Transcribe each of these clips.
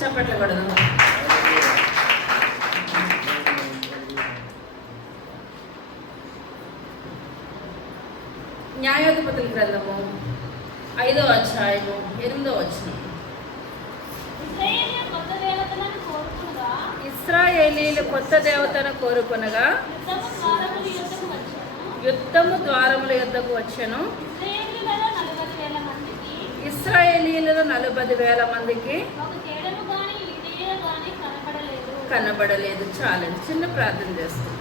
చప్పట్లు కొడదాం. న్యాయాధిపతుల గ్రంథము 5వ అధ్యాయము 8వ వచనం. ఇశ్రాయేలీయులు కొత్త దేవతను కోరుకొనగా యుద్ధము ద్వారముల యొద్దకు వచ్చెను. ఇశ్రాయేలీయులలో 40,000 మందికి కనబడలేదు. చాలండి, చిన్న ప్రార్థన చేస్తాం.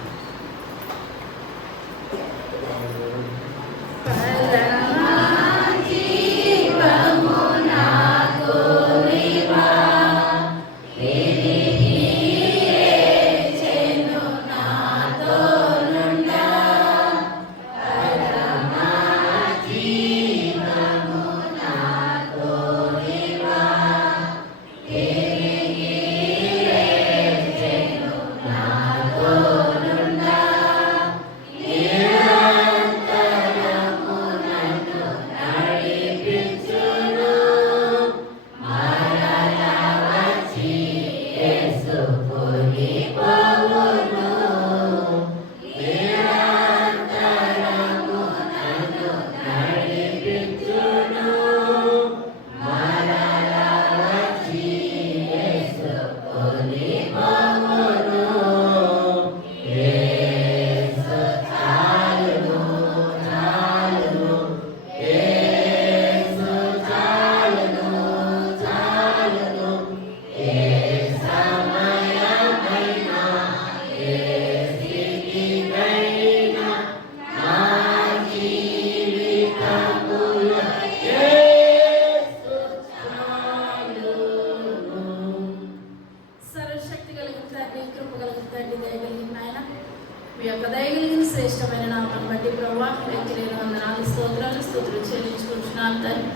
శ్రేష్టమైన నామం బట్టి ప్రభావ లెక్కలేని వందనాలు స్తోత్రాలు చెల్లించుకుంటున్నాను తండ్రి.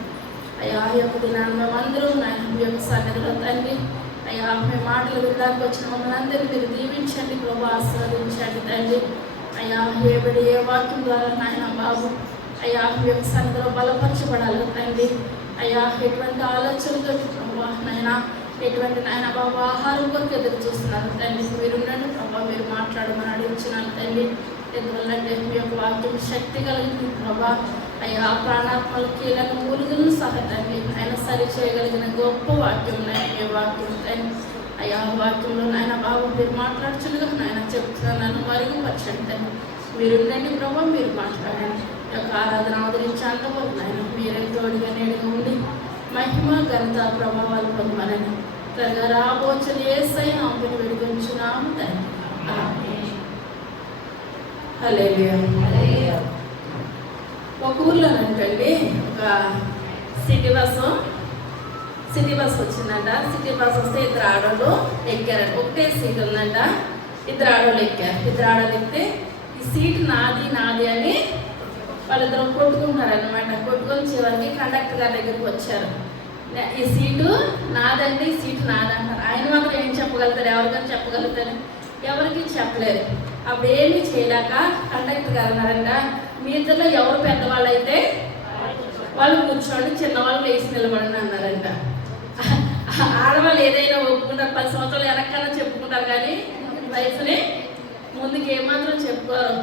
అయ్యా ఈ యొక్క దినాన్ని మేమందరూ నాయన మీ యొక్క సన్నిధిలో తండ్రి అయ్యా మేము మాటలు వినడానికి వచ్చిన మమ్మల్ని అందరినీ మీరు దీవించండి ప్రభావ, ఆస్వాదించండి తండ్రి. అయ్యా ఏ వాక్యం ద్వారా నాయన బాబు అయ్యా మీ యొక్క సన్నిధిలో బలపరచబడాలి తండ్రి. అయ్యా ఎటువంటి ఆలోచనతో ప్రభావ నాయన ఎటువంటి నాయన బాబు ఆహారం కొరకు ఎదురు చూస్తున్నారు తండ్రి. మీరు ఉండండి ప్రభావ, మీరు మాట్లాడమని అడిగించినాను తండ్రి. ఎందువల్లంటే మీ యొక్క వాక్యం శక్తి కలిగింది ప్రభా. అయ్యా ప్రాణాత్మల కీలక మూలుగులను సహా తండ్రి ఆయన సరి చేయగలిగిన గొప్ప వాక్యం నాయన వాక్యం తండ్రి. అయ్యా వాక్యంలో నాయన బాబు మీరు మాట్లాడుచులుగా నాయన చెప్తున్నాను, నన్ను మరుగుపరచండి తండ్రి. మీరు ఉండండి ప్రభావ, మీరు మాట్లాడండి. ఈ యొక్క ఆరాధన ఆదరించి అంతవరకు నాయన మీరే తోడుగా నేడుగా ఉండి మహిమ ఘనత ప్రభావాలు పొందమనని త్వరగా రాబోచని యేసయ్య నామమున వేడుకొంచున్నాము తండ్రి. హల్లెలూయా. ఒక ఊర్లోనంటండి ఒక సిటీ బస్ వచ్చిందంట. సిటీ బస్ వస్తే 2 ఆడోళ్ళు ఎక్కారంట. ఒకటే సీట్ ఉందంట, 2 ఆడోళ్ళు ఎక్కారు. 2 ఆడోళ్ళు ఎక్కితే ఈ సీట్ నాది అని వాళ్ళిద్దరు కొట్టుకుంటున్నారనమాట. కొట్టుకొని చివరికి కండక్టర్ గారి దగ్గరికి వచ్చారు. ఈ సీటు నాదండి, ఈ సీటు నాదంటారు. ఆయన మాత్రం ఏం చెప్పగలుగుతారు? ఎవరికైనా చెప్పగలుగుతారు? ఎవరికి చెప్పలేరు. అప్పుడు ఏమీ చేయలేక కండక్టర్ గారు అన్నారంట, మీ ఇద్దరిలో ఎవరు పెద్దవాళ్ళు అయితే వాళ్ళు కూర్చోండి, చిన్నవాళ్ళు లేచి నిలబడండి అన్నారంట. ఆడవాళ్ళు ఏదైనా ఒప్పుకుంటారు, 10 సంవత్సరాలు వెనక్కన్నా చెప్పుకుంటారు, కానీ వయసుని ముందుకు ఏమాత్రం చెప్పుకోరు.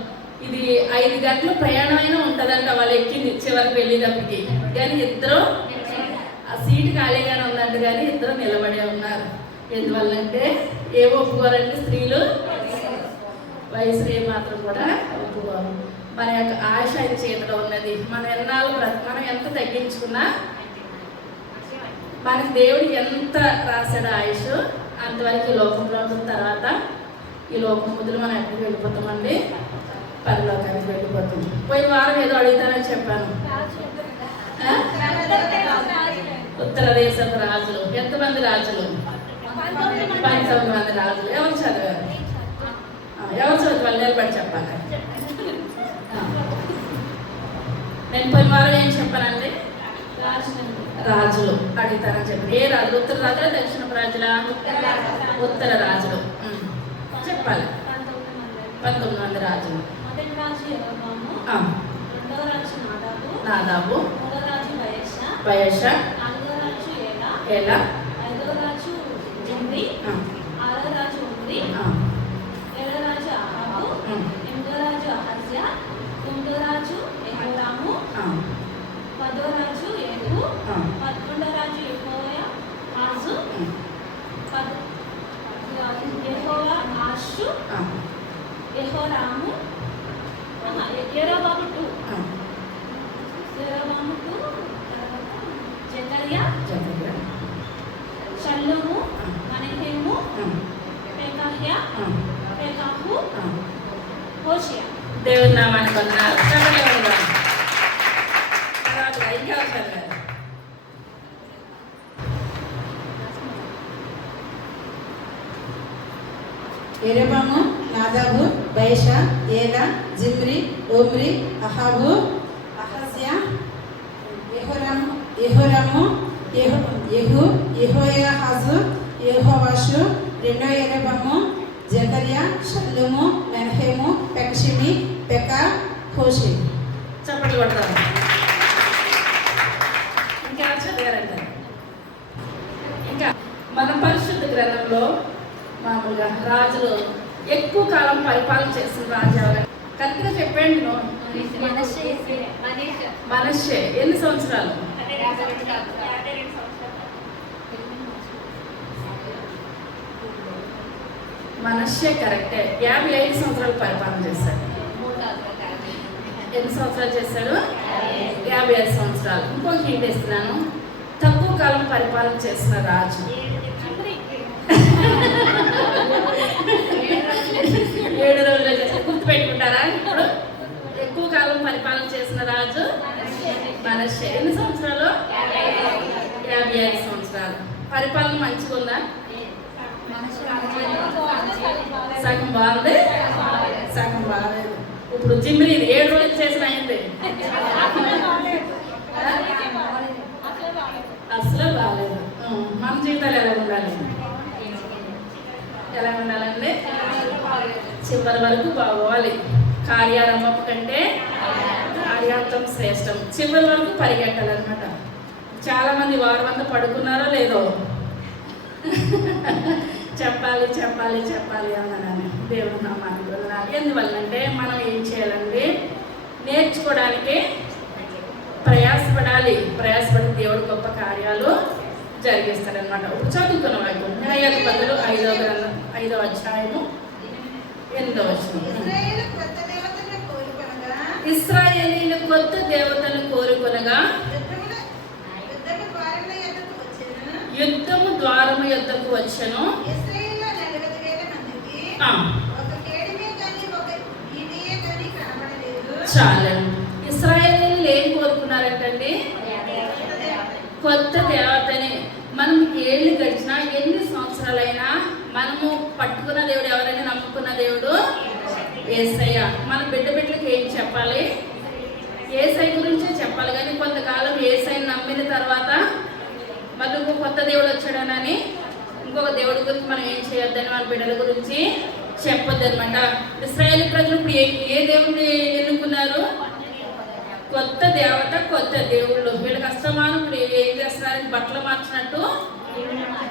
ఇది 5 గంటల ప్రయాణం అయినా ఉంటుందంట వాళ్ళు ఎక్కింది చివరికి వెళ్ళేటప్పటికి. కానీ ఇద్దరు ఆ సీటు ఖాళీగానే ఉందంట, కానీ ఇద్దరు నిలబడే ఉన్నారు. ఎందువల్లంటే ఏమో ఒప్పుకోరండి స్త్రీలు, వయసులో ఏమాత్రం కూడా ఒప్పుకోరు. మన యొక్క ఆశ ఆయన చేతిలో ఉన్నది. మనం మనం ఎంత తగ్గించుకున్నా మనకి దేవుడు ఎంత రాశాడు ఆయుష్ అంతవరకు ఈ లోకంలో ఉన్న తర్వాత ఈ లోకం ముద్దులు మనం ఎక్కడికి వెళ్ళిపోతామండి? పరలోకానికి వెళ్ళిపోతాం. పోయిన వారం ఏదో అడుగుతానని చెప్పాను. ఉత్తర దేశపు రాజులు ఎంతమంది రాజులు? 19 మంది రాజులు. ఎవరు చదివారు? ఎవరు చదివి వాళ్ళు నిలబడి చెప్పాలి. నేను పోయిన వారం ఏం చెప్పానండి? రాజులు అడుగుతానని చెప్పాను. ఏ రాజులు? ఉత్తర రాజులా దక్షిణపు రాజులా? ఉత్తర రాజులు చెప్పాలి. 19 మంది రాజులు. నాదాబు, బయష, ఎలా. ఐదో రాజు జిమ్రీ, ఆరో రాజు ఉమ్రీ, ఏడో రాజు అహాబు, ఎనిమిదో రాజు అహజ్యా, తొమ్మిదో రాజు యెహోరాము, పదో రాజు యేహూ, 11వ రాజు యెహోయాహాజు, యెహోవాషు, యెహోరాము, యెరోబాము 2, జకర్యా, షల్లూము, మనహేము, పెకాహ్యా, పెకాహు, హోషియా. దేవుని నామాన్ని వందనాలు. ఇంకా యెరోబాము, నాదాబు, బయషా, ఏలా, జిమ్రీ, ఓమ్రీ, అహాబు, అహజ్యా, యెహోరాము, యెహూ, యెహోయాహాజు, యెహోవాషు, రెండో యెరోబాము, జకర్యా, షల్లూము, మెనహేము, పెకషిమి, పెకా, హోషి. చప్పట్లు కొడతారు. ఇంకా చదివారంట. ఇంకా మన పరిశుద్ధ గ్రంథంలో మామూలుగా రాజులు ఎక్కువ కాలం పరిపాలన చేసిన రాజు ఎవరు? కరెక్ట్గా చెప్పండి. మనష్షే. ఎన్ని సంవత్సరాలు? మనష్షే కరెక్టే. 55 సంవత్సరాలు పరిపాలన చేశాడు. ఎన్ని సంవత్సరాలు చేశాడు? 55 సంవత్సరాలు. ఇంకొక హింట్ ఇస్తున్నాను. తక్కువ కాలం పరిపాలన చేసిన రాజు 7 రోజులు చేసి గుర్తుపెట్టుకుంటారా? ఇప్పుడు ఎక్కువ కాలం పరిపాలన చేసిన రాజు మనష్షే. ఎన్ని సంవత్సరాలు? 55 సంవత్సరాలు. పరిపాలన మంచిగా ఉందా? సగం బాగుంది, సగం బాగలేదు. ఇప్పుడు జిమ్రీ 7 రోజులు చేసిన అయింది. అసలు బాగలేదు. మన జీవితాలు ఎలా ఉండాలి? ఎలా ఉండాలండి? చివరి వరకు బాగోవాలి. కార్యారంభం కంటే కార్యార్థం శ్రేష్టం. చివరి వరకు పరిగెట్టాలన్నమాట. చాలా మంది వారం అంతా పడుకున్నారో లేదో చెప్పాలి చెప్పాలి చెప్పాలి అన్నాను. దేవుడు నామాన్ని వందనాలు. ఎందువల్లంటే మనం ఏం చేయాలండి? నేర్చుకోవడానికి ప్రయాసపడి దేవుడు గొప్ప కార్యాలు జరిగిస్తాడనమాట. ఇప్పుడు చదువుకున్న వాక్యం న్యాయాధిపతులు 5వ గ్రంథం 5వ అధ్యాయము 8వ వచనం. ఇశ్రాయేలీయులు కొత్త దేవతను కోరుకొనగా యుద్ధము ద్వారము యొద్దకు వచ్చెను. చాలండి. ఇశ్రాయేలీయులు ఏం కోరుకున్నారంటండి? కొత్త దేవతని. మనం ఏళ్ళు గడిచినా, ఎన్ని సంవత్సరాలైనా మనము పట్టుకున్న దేవుడు ఎవరైనా నమ్ముకున్న దేవుడు యేసయ్య. మన బిడ్డలకి ఏం చెప్పాలి? యేసయ్య గురించే చెప్పాలి. కానీ కొంతకాలం యేసయ్యని నమ్మిన తర్వాత మళ్ళీ ఇంకో కొత్త దేవుడు వచ్చాడనని ఇంకొక దేవుడి గురించి మనం ఏం చేయొద్దని మన బిడ్డల గురించి చెప్పొద్దు అనమాట. ఇశ్రాయేలు ప్రజలు ఇప్పుడు ఏ దేవుడిని ఎన్నుకున్నారు? కొత్త దేవత, కొత్త దేవుళ్ళు. వీళ్ళకి అస్తమానం ఇప్పుడు ఏం చేస్తున్నారు? బట్టలు మార్చినట్టు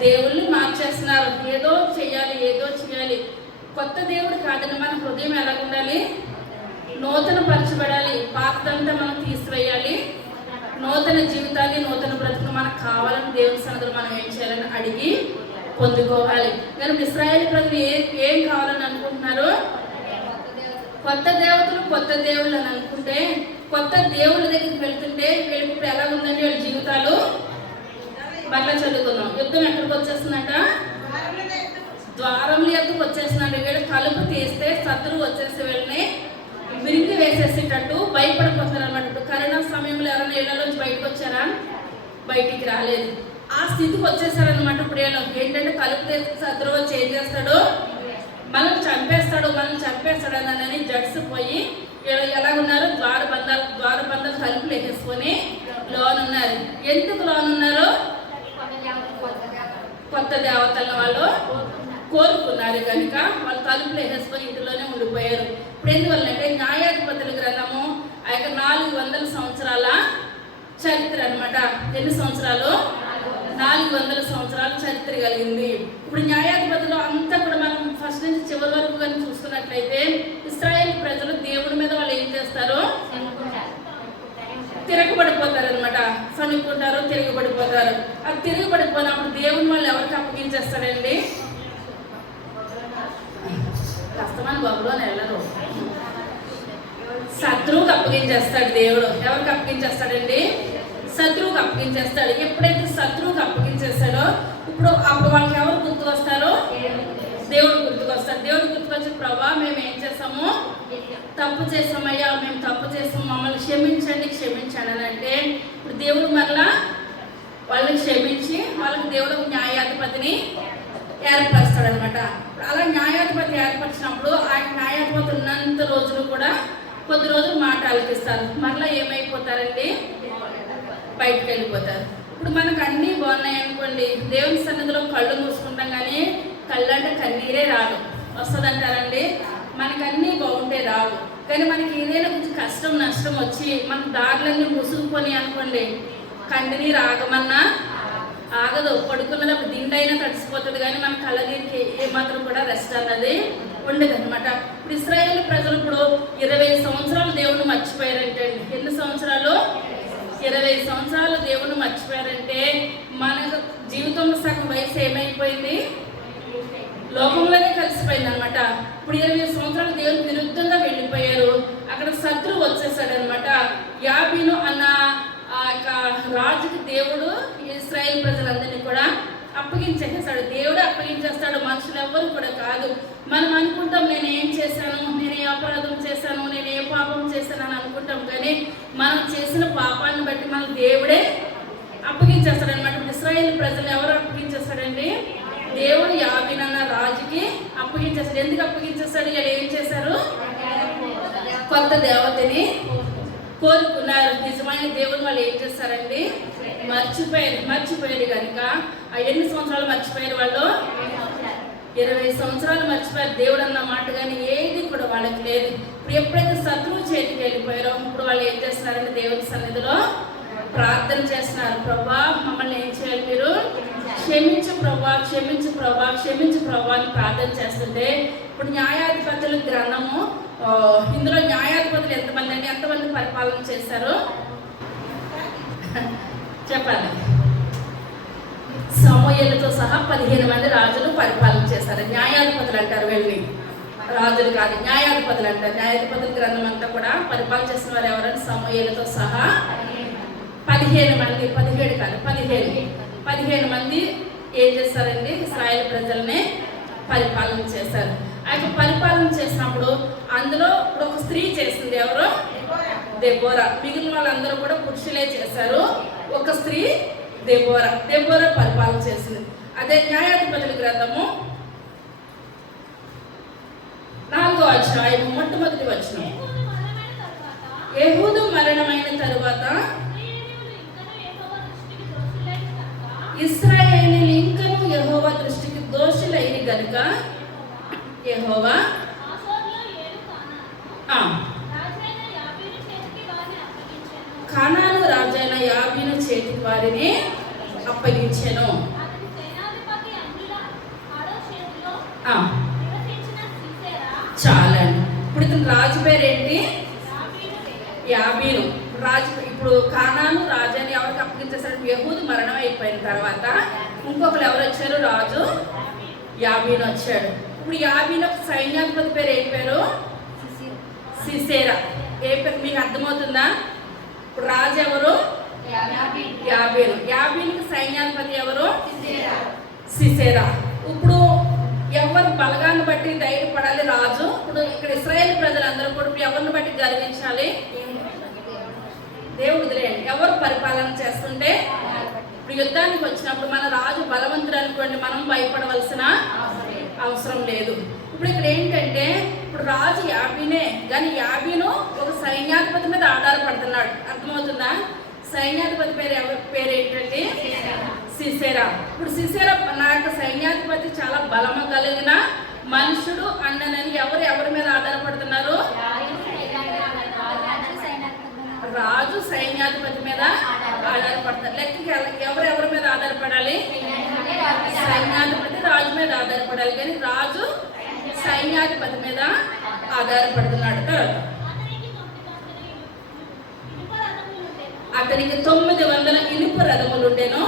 దేవుళ్ళు మార్చేస్తున్నారు. ఏదో చెయ్యాలి. కొత్త దేవుడు కాదని మన హృదయం ఎలా ఉండాలి? నూతన పరచబడాలి. పాతదంతా మనం తీసివేయాలి. నూతన జీవితాన్ని, నూతన బ్రతుకు మనకు కావాలని దేవుని సన్నిధిలో మనం ఏం చేయాలని అడిగి పొందుకోవాలి. కానీ ఇశ్రాయేలు ప్రజలు ఏం కావాలని అనుకుంటున్నారు? కొత్త దేవతలు, కొత్త దేవుళ్ళు అని అనుకుంటే, కొత్త దేవుళ్ళ దగ్గరికి వెళ్తుంటే వీళ్ళకి ఇప్పుడు ఎలా ఉందండి వీళ్ళ జీవితాలు? మరలా చదువుకుందాం. యుద్ధం ఎక్కడికి వచ్చేస్తుందంట? ద్వారంలో ఎత్తుకు వచ్చేస్తుందండి. వీళ్ళు తలుపు తీస్తే శత్రువు వచ్చేసి వీళ్ళని విరిగి వేసేసేటట్టు భయపడిపోతున్నారు అన్నమాట. కరోనా సమయంలో ఎవరైనా ఇళ్లలోంచి బయటకు వచ్చారా? బయటికి రాలేదు. ఆ స్థితికి వచ్చేసారనమాట. ఇప్పుడు ఏంటంటే తలుపు తీస్తే శత్రువు వచ్చి ఏం చేస్తాడు? మనల్ని చంపేస్తాడు అని జడిసిపోయి ఎలాగున్నారు? ద్వారబంధాలు తలుపులు వేసేసుకొని లోనున్నారు. ఎందుకు లోనున్నారు? కొత్త దేవతలను వాళ్ళు కోరుకున్నారు కనుక వాళ్ళు తలుపులు వేసేసుకొని ఇంటిలోనే ఉండిపోయారు. ఇప్పుడు ఎందువల్లంటే న్యాయాధిపతుల గ్రంథము ఆ యొక్క 400 సంవత్సరాల చరిత్ర అనమాట. ఎన్ని సంవత్సరాలు? 400 సంవత్సరాల చరిత్ర కలిగింది. ఇప్పుడు న్యాయాధిపతిలో అంతా కూడా మనం ఫస్ట్ నుంచి చివరి వరకు కానీ చూసుకున్నట్లయితే ఇశ్రాయేల్ ప్రజలు దేవుడి మీద వాళ్ళు ఏం చేస్తారు? తిరగబడిపోతారు అనమాట. సనుక్కుంటారు, తిరగబడిపోతారు. అది తిరగబడిపోయినప్పుడు దేవుని వాళ్ళు ఎవరికి అప్పగించేస్తాడండి? కష్టమని బాబులో వెళ్ళరు. శత్రువుకి అప్పగించేస్తాడు దేవుడు. ఎవరికి అప్పగించేస్తాడండి? శత్రువుకి అప్పగించేస్తాడు. ఎప్పుడైతే శత్రువుకి అప్పగించేస్తాడో అప్పుడు వాళ్ళకి ఎవరు గుర్తుకు వస్తారో? దేవుడు గుర్తుకు వస్తాడు. దేవుడు గుర్తుకొచ్చి ప్రభా మేము ఏం చేస్తాము? తప్పు చేసామయ్యా, మేము తప్పు చేసాము, మమ్మల్ని క్షమించండి క్షమించండి అని అంటే ఇప్పుడు దేవుడు మరలా వాళ్ళని క్షమించి వాళ్ళకి దేవుడు న్యాయాధిపతిని ఏర్పరుస్తాడు అనమాట. అలా న్యాయాధిపతి ఏర్పరిచినప్పుడు ఆ న్యాయాధిపతి ఉన్నంత రోజులు కూడా కొద్ది రోజులు మాట ఆలకిస్తారు. మరలా ఏమైపోతారండి? బయటకు వెళ్ళిపోతారు. ఇప్పుడు మనకు అన్నీ బాగున్నాయి అనుకోండి, దేవుని సన్నిధిలో కళ్ళు మూసుకుంటాం కానీ కళ్ళు అంటే కన్నీరే రాదు. వస్తుందంటారండి? మనకు అన్నీ బాగుంటే రావు. కానీ మనకి ఏదైనా కొంచెం కష్టం నష్టం వచ్చి మన దారులన్నీ ముసుగుకొని అనుకోండి, కంటినీరు ఆగమన్నా ఆగదు. పడుకున్నప్పుడు దిండైనా తడిసిపోతుంది కానీ మన కళ్ళనీరికి ఏమాత్రం కూడా రెస్ట్ అన్నది ఉండదు అనమాట. ఇప్పుడు ఇశ్రాయేల్ ప్రజలు ఇప్పుడు 20 సంవత్సరాలు దేవుని మర్చిపోయారంటే, ఎన్ని సంవత్సరాలు? 20 సంవత్సరాలు దేవుని మర్చిపోయారంటే మన జీవితంలో సగం వయసు ఏమైపోయింది? లోకంలోనే కలిసిపోయింది అనమాట. ఇప్పుడు 20 సంవత్సరాలు దేవునికి విరుద్ధంగా వెళ్ళిపోయారు. అక్కడ శత్రువు వచ్చేసాడు అనమాట. యాబీను అన్న ఆ యొక్క రాజుకి దేవుడు ఇశ్రాయేల్ ప్రజలందరినీ కూడా అప్పగించేసేస్తాడు. దేవుడే అప్పగించేస్తాడు, మనుషులు ఎవ్వరు కూడా కాదు. మనం అనుకుంటాం నేను ఏం చేశాను, నేను ఏ అపరాధం చేశాను, నేను ఏ పాపం చేశాను అని అనుకుంటాం. కానీ మనం చేసిన పాపాన్ని బట్టి మన దేవుడే అప్పగించేస్తాడు అనమాట. ఇశ్రాయేల్ ప్రజలు ఎవరు అప్పగించేస్తాడండి? దేవుడు యాబీనన్న రాజుకి అప్పగించేస్తాడు. ఎందుకు అప్పగించేస్తాడు? ఇలా ఏం చేశారు? కొత్త దేవతని కోరుకున్నారు. నిజమైన దేవుని వాళ్ళు ఏం చేస్తారండి? మర్చిపోయారు కనుక ఎన్ని సంవత్సరాలు మర్చిపోయారు వాళ్ళు? 20 సంవత్సరాలు మర్చిపోయారు. దేవుడు అన్న మాట కానీ ఏది కూడా వాళ్ళకి లేదు. ఇప్పుడు ఎప్పుడైతే శత్రువు చేతికి వెళ్ళిపోయారో ఇప్పుడు వాళ్ళు ఏం చేస్తున్నారంటే దేవుని సన్నిధిలో ప్రార్థన చేస్తున్నారు. ప్రభా మమ్మల్ని ఏం చేయాలి? మీరు క్షమించు ప్రభా, క్షమించు ప్రభా, క్షమించు ప్రభా అని ప్రార్థన చేస్తుంటే ఇప్పుడు న్యాయాధిపతుల గ్రంథము ఇందులో న్యాయాధిపతులు ఎంతమంది అండి? ఎంతమంది పరిపాలన చేశారు చెప్పండి? సమూయేలుతో సహా 15 మంది రాజులు పరిపాలన చేశారు. న్యాయాధిపతులు అంటారు, వెళ్ళి రాజులు కాదు న్యాయాధిపతులు అంటారు. న్యాయాధిపతుల గ్రంథం అంతా కూడా పరిపాలన చేసిన వారు ఎవరైనా సమూయేలుతో సహా 15 మంది, 17 కాదు 15 మంది ఏం చేస్తారండి? ఇశ్రాయేల్ ప్రజల్ని పరిపాలన చేశారు. అయితే పరిపాలన చేసినప్పుడు అందులో ఇప్పుడు ఒక స్త్రీ చేసింది. ఎవరు? దెబోరా. మిగిలిన వాళ్ళందరూ కూడా పురుషులే చేశారు. ఒక స్త్రీ దెబోరా పరిపాలన చేసింది. అదే న్యాయాధిపతుల గ్రంథము 4వ అధ్యాయం మొట్టమొదటి వచనం. యెహూదు మరణమైన తరువాత ఇశ్రాయేలీయులు ఇంకనూ యెహోవా దృష్టికి దోషులైన గనుక యెహోవా కానాను రాజైన యాబీను చేతికి వారిని అప్పగించెను. చాలండి. ఇప్పుడు ఇతను రాజు పేరేంటి? యాబీను రాజు. ఇప్పుడు కానాను రాజు అని ఎవరికి అప్పగించేసారు? యెహూదు మరణం అయిపోయిన తర్వాత ఇంకొకరు ఎవరు వచ్చారు? రాజు యాబీను వచ్చాడు. ఇప్పుడు యాబీను సైన్యాధిపతి పేరు ఏం పేరు? సిసేరా. ఏ పేరు మీకు అర్థమవుతుందా? ఇప్పుడు రాజు ఎవరు? యాబీను. యాబీనుకి సైన్యాధిపతి ఎవరు? సిసేరా. ఇప్పుడు ఎవరు బలగాన్ని బట్టి ధైర్యపడాలి రాజు? ఇప్పుడు ఇక్కడ ఇశ్రాయేల్ ప్రజలందరూ కూడా ఎవరిని బట్టి గర్వించాలి? దేవుడు వదిలేయండి. ఎవరు పరిపాలన చేస్తుంటే ఇప్పుడు యుద్ధానికి వచ్చినప్పుడు మన రాజు బలవంతుడు అనుకోండి, మనం భయపడవలసిన అవసరం లేదు. ఇప్పుడు ఇక్కడ ఏంటంటే ఇప్పుడు రాజు యాబీనే, కానీ యాబీను ఒక సైన్యాధిపతి మీద ఆధారపడుతున్నాడు. అర్థమవుతుందా? సైన్యాధిపతి పేరు ఏంటంటే సిసేరా. ఇప్పుడు సిసేరా నా యొక్క సైన్యాధిపతి చాలా బలము కలిగిన మనుషుడు అన్ననని ఎవరి మీద ఆధారపడుతున్నారు? రాజు సైన్యాధిపతి మీద ఆధారపడతారు. లెక్కకి ఎవరి మీద ఆధారపడాలి? ఆధారపడాలి, కానీ రాజు సైన్యాధిపతి మీద ఆధారపడుతున్నాడు. తర్వాత అతనికి 900 ఇనుప రథములు ఉండేను.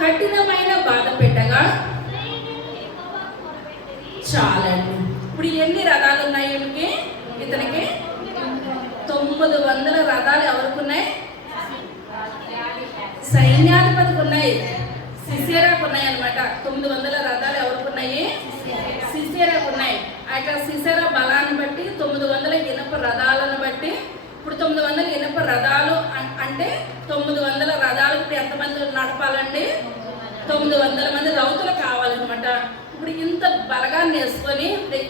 కఠినమైన బాధ పెట్టగా చాలండి. ఇప్పుడు ఎన్ని రథాలు ఉన్నాయి ఈమెకి? ఇతనికి 900 రథాలు ఎవరికి ఉన్నాయి? సైన్యాధిపతికి ఉన్నాయి, సిసేరాకు ఉన్నాయి అనమాట. 900 రథాలు ఎవరికి ఉన్నాయి? సిసేరాకు ఉన్నాయి. ఆ యొక్క సిసేరా బలాన్ని బట్టి 900 ఇనుప రథాలను బట్టి, ఇప్పుడు 900 ఇనుప రథాలు అంటే 900 రథాలు ఇప్పుడు ఎంతమంది నడపాలండి? 900 మంది రౌతులు కావాలన్నమాట. ఇప్పుడు ఇంత బలగాన్ని వేసుకొని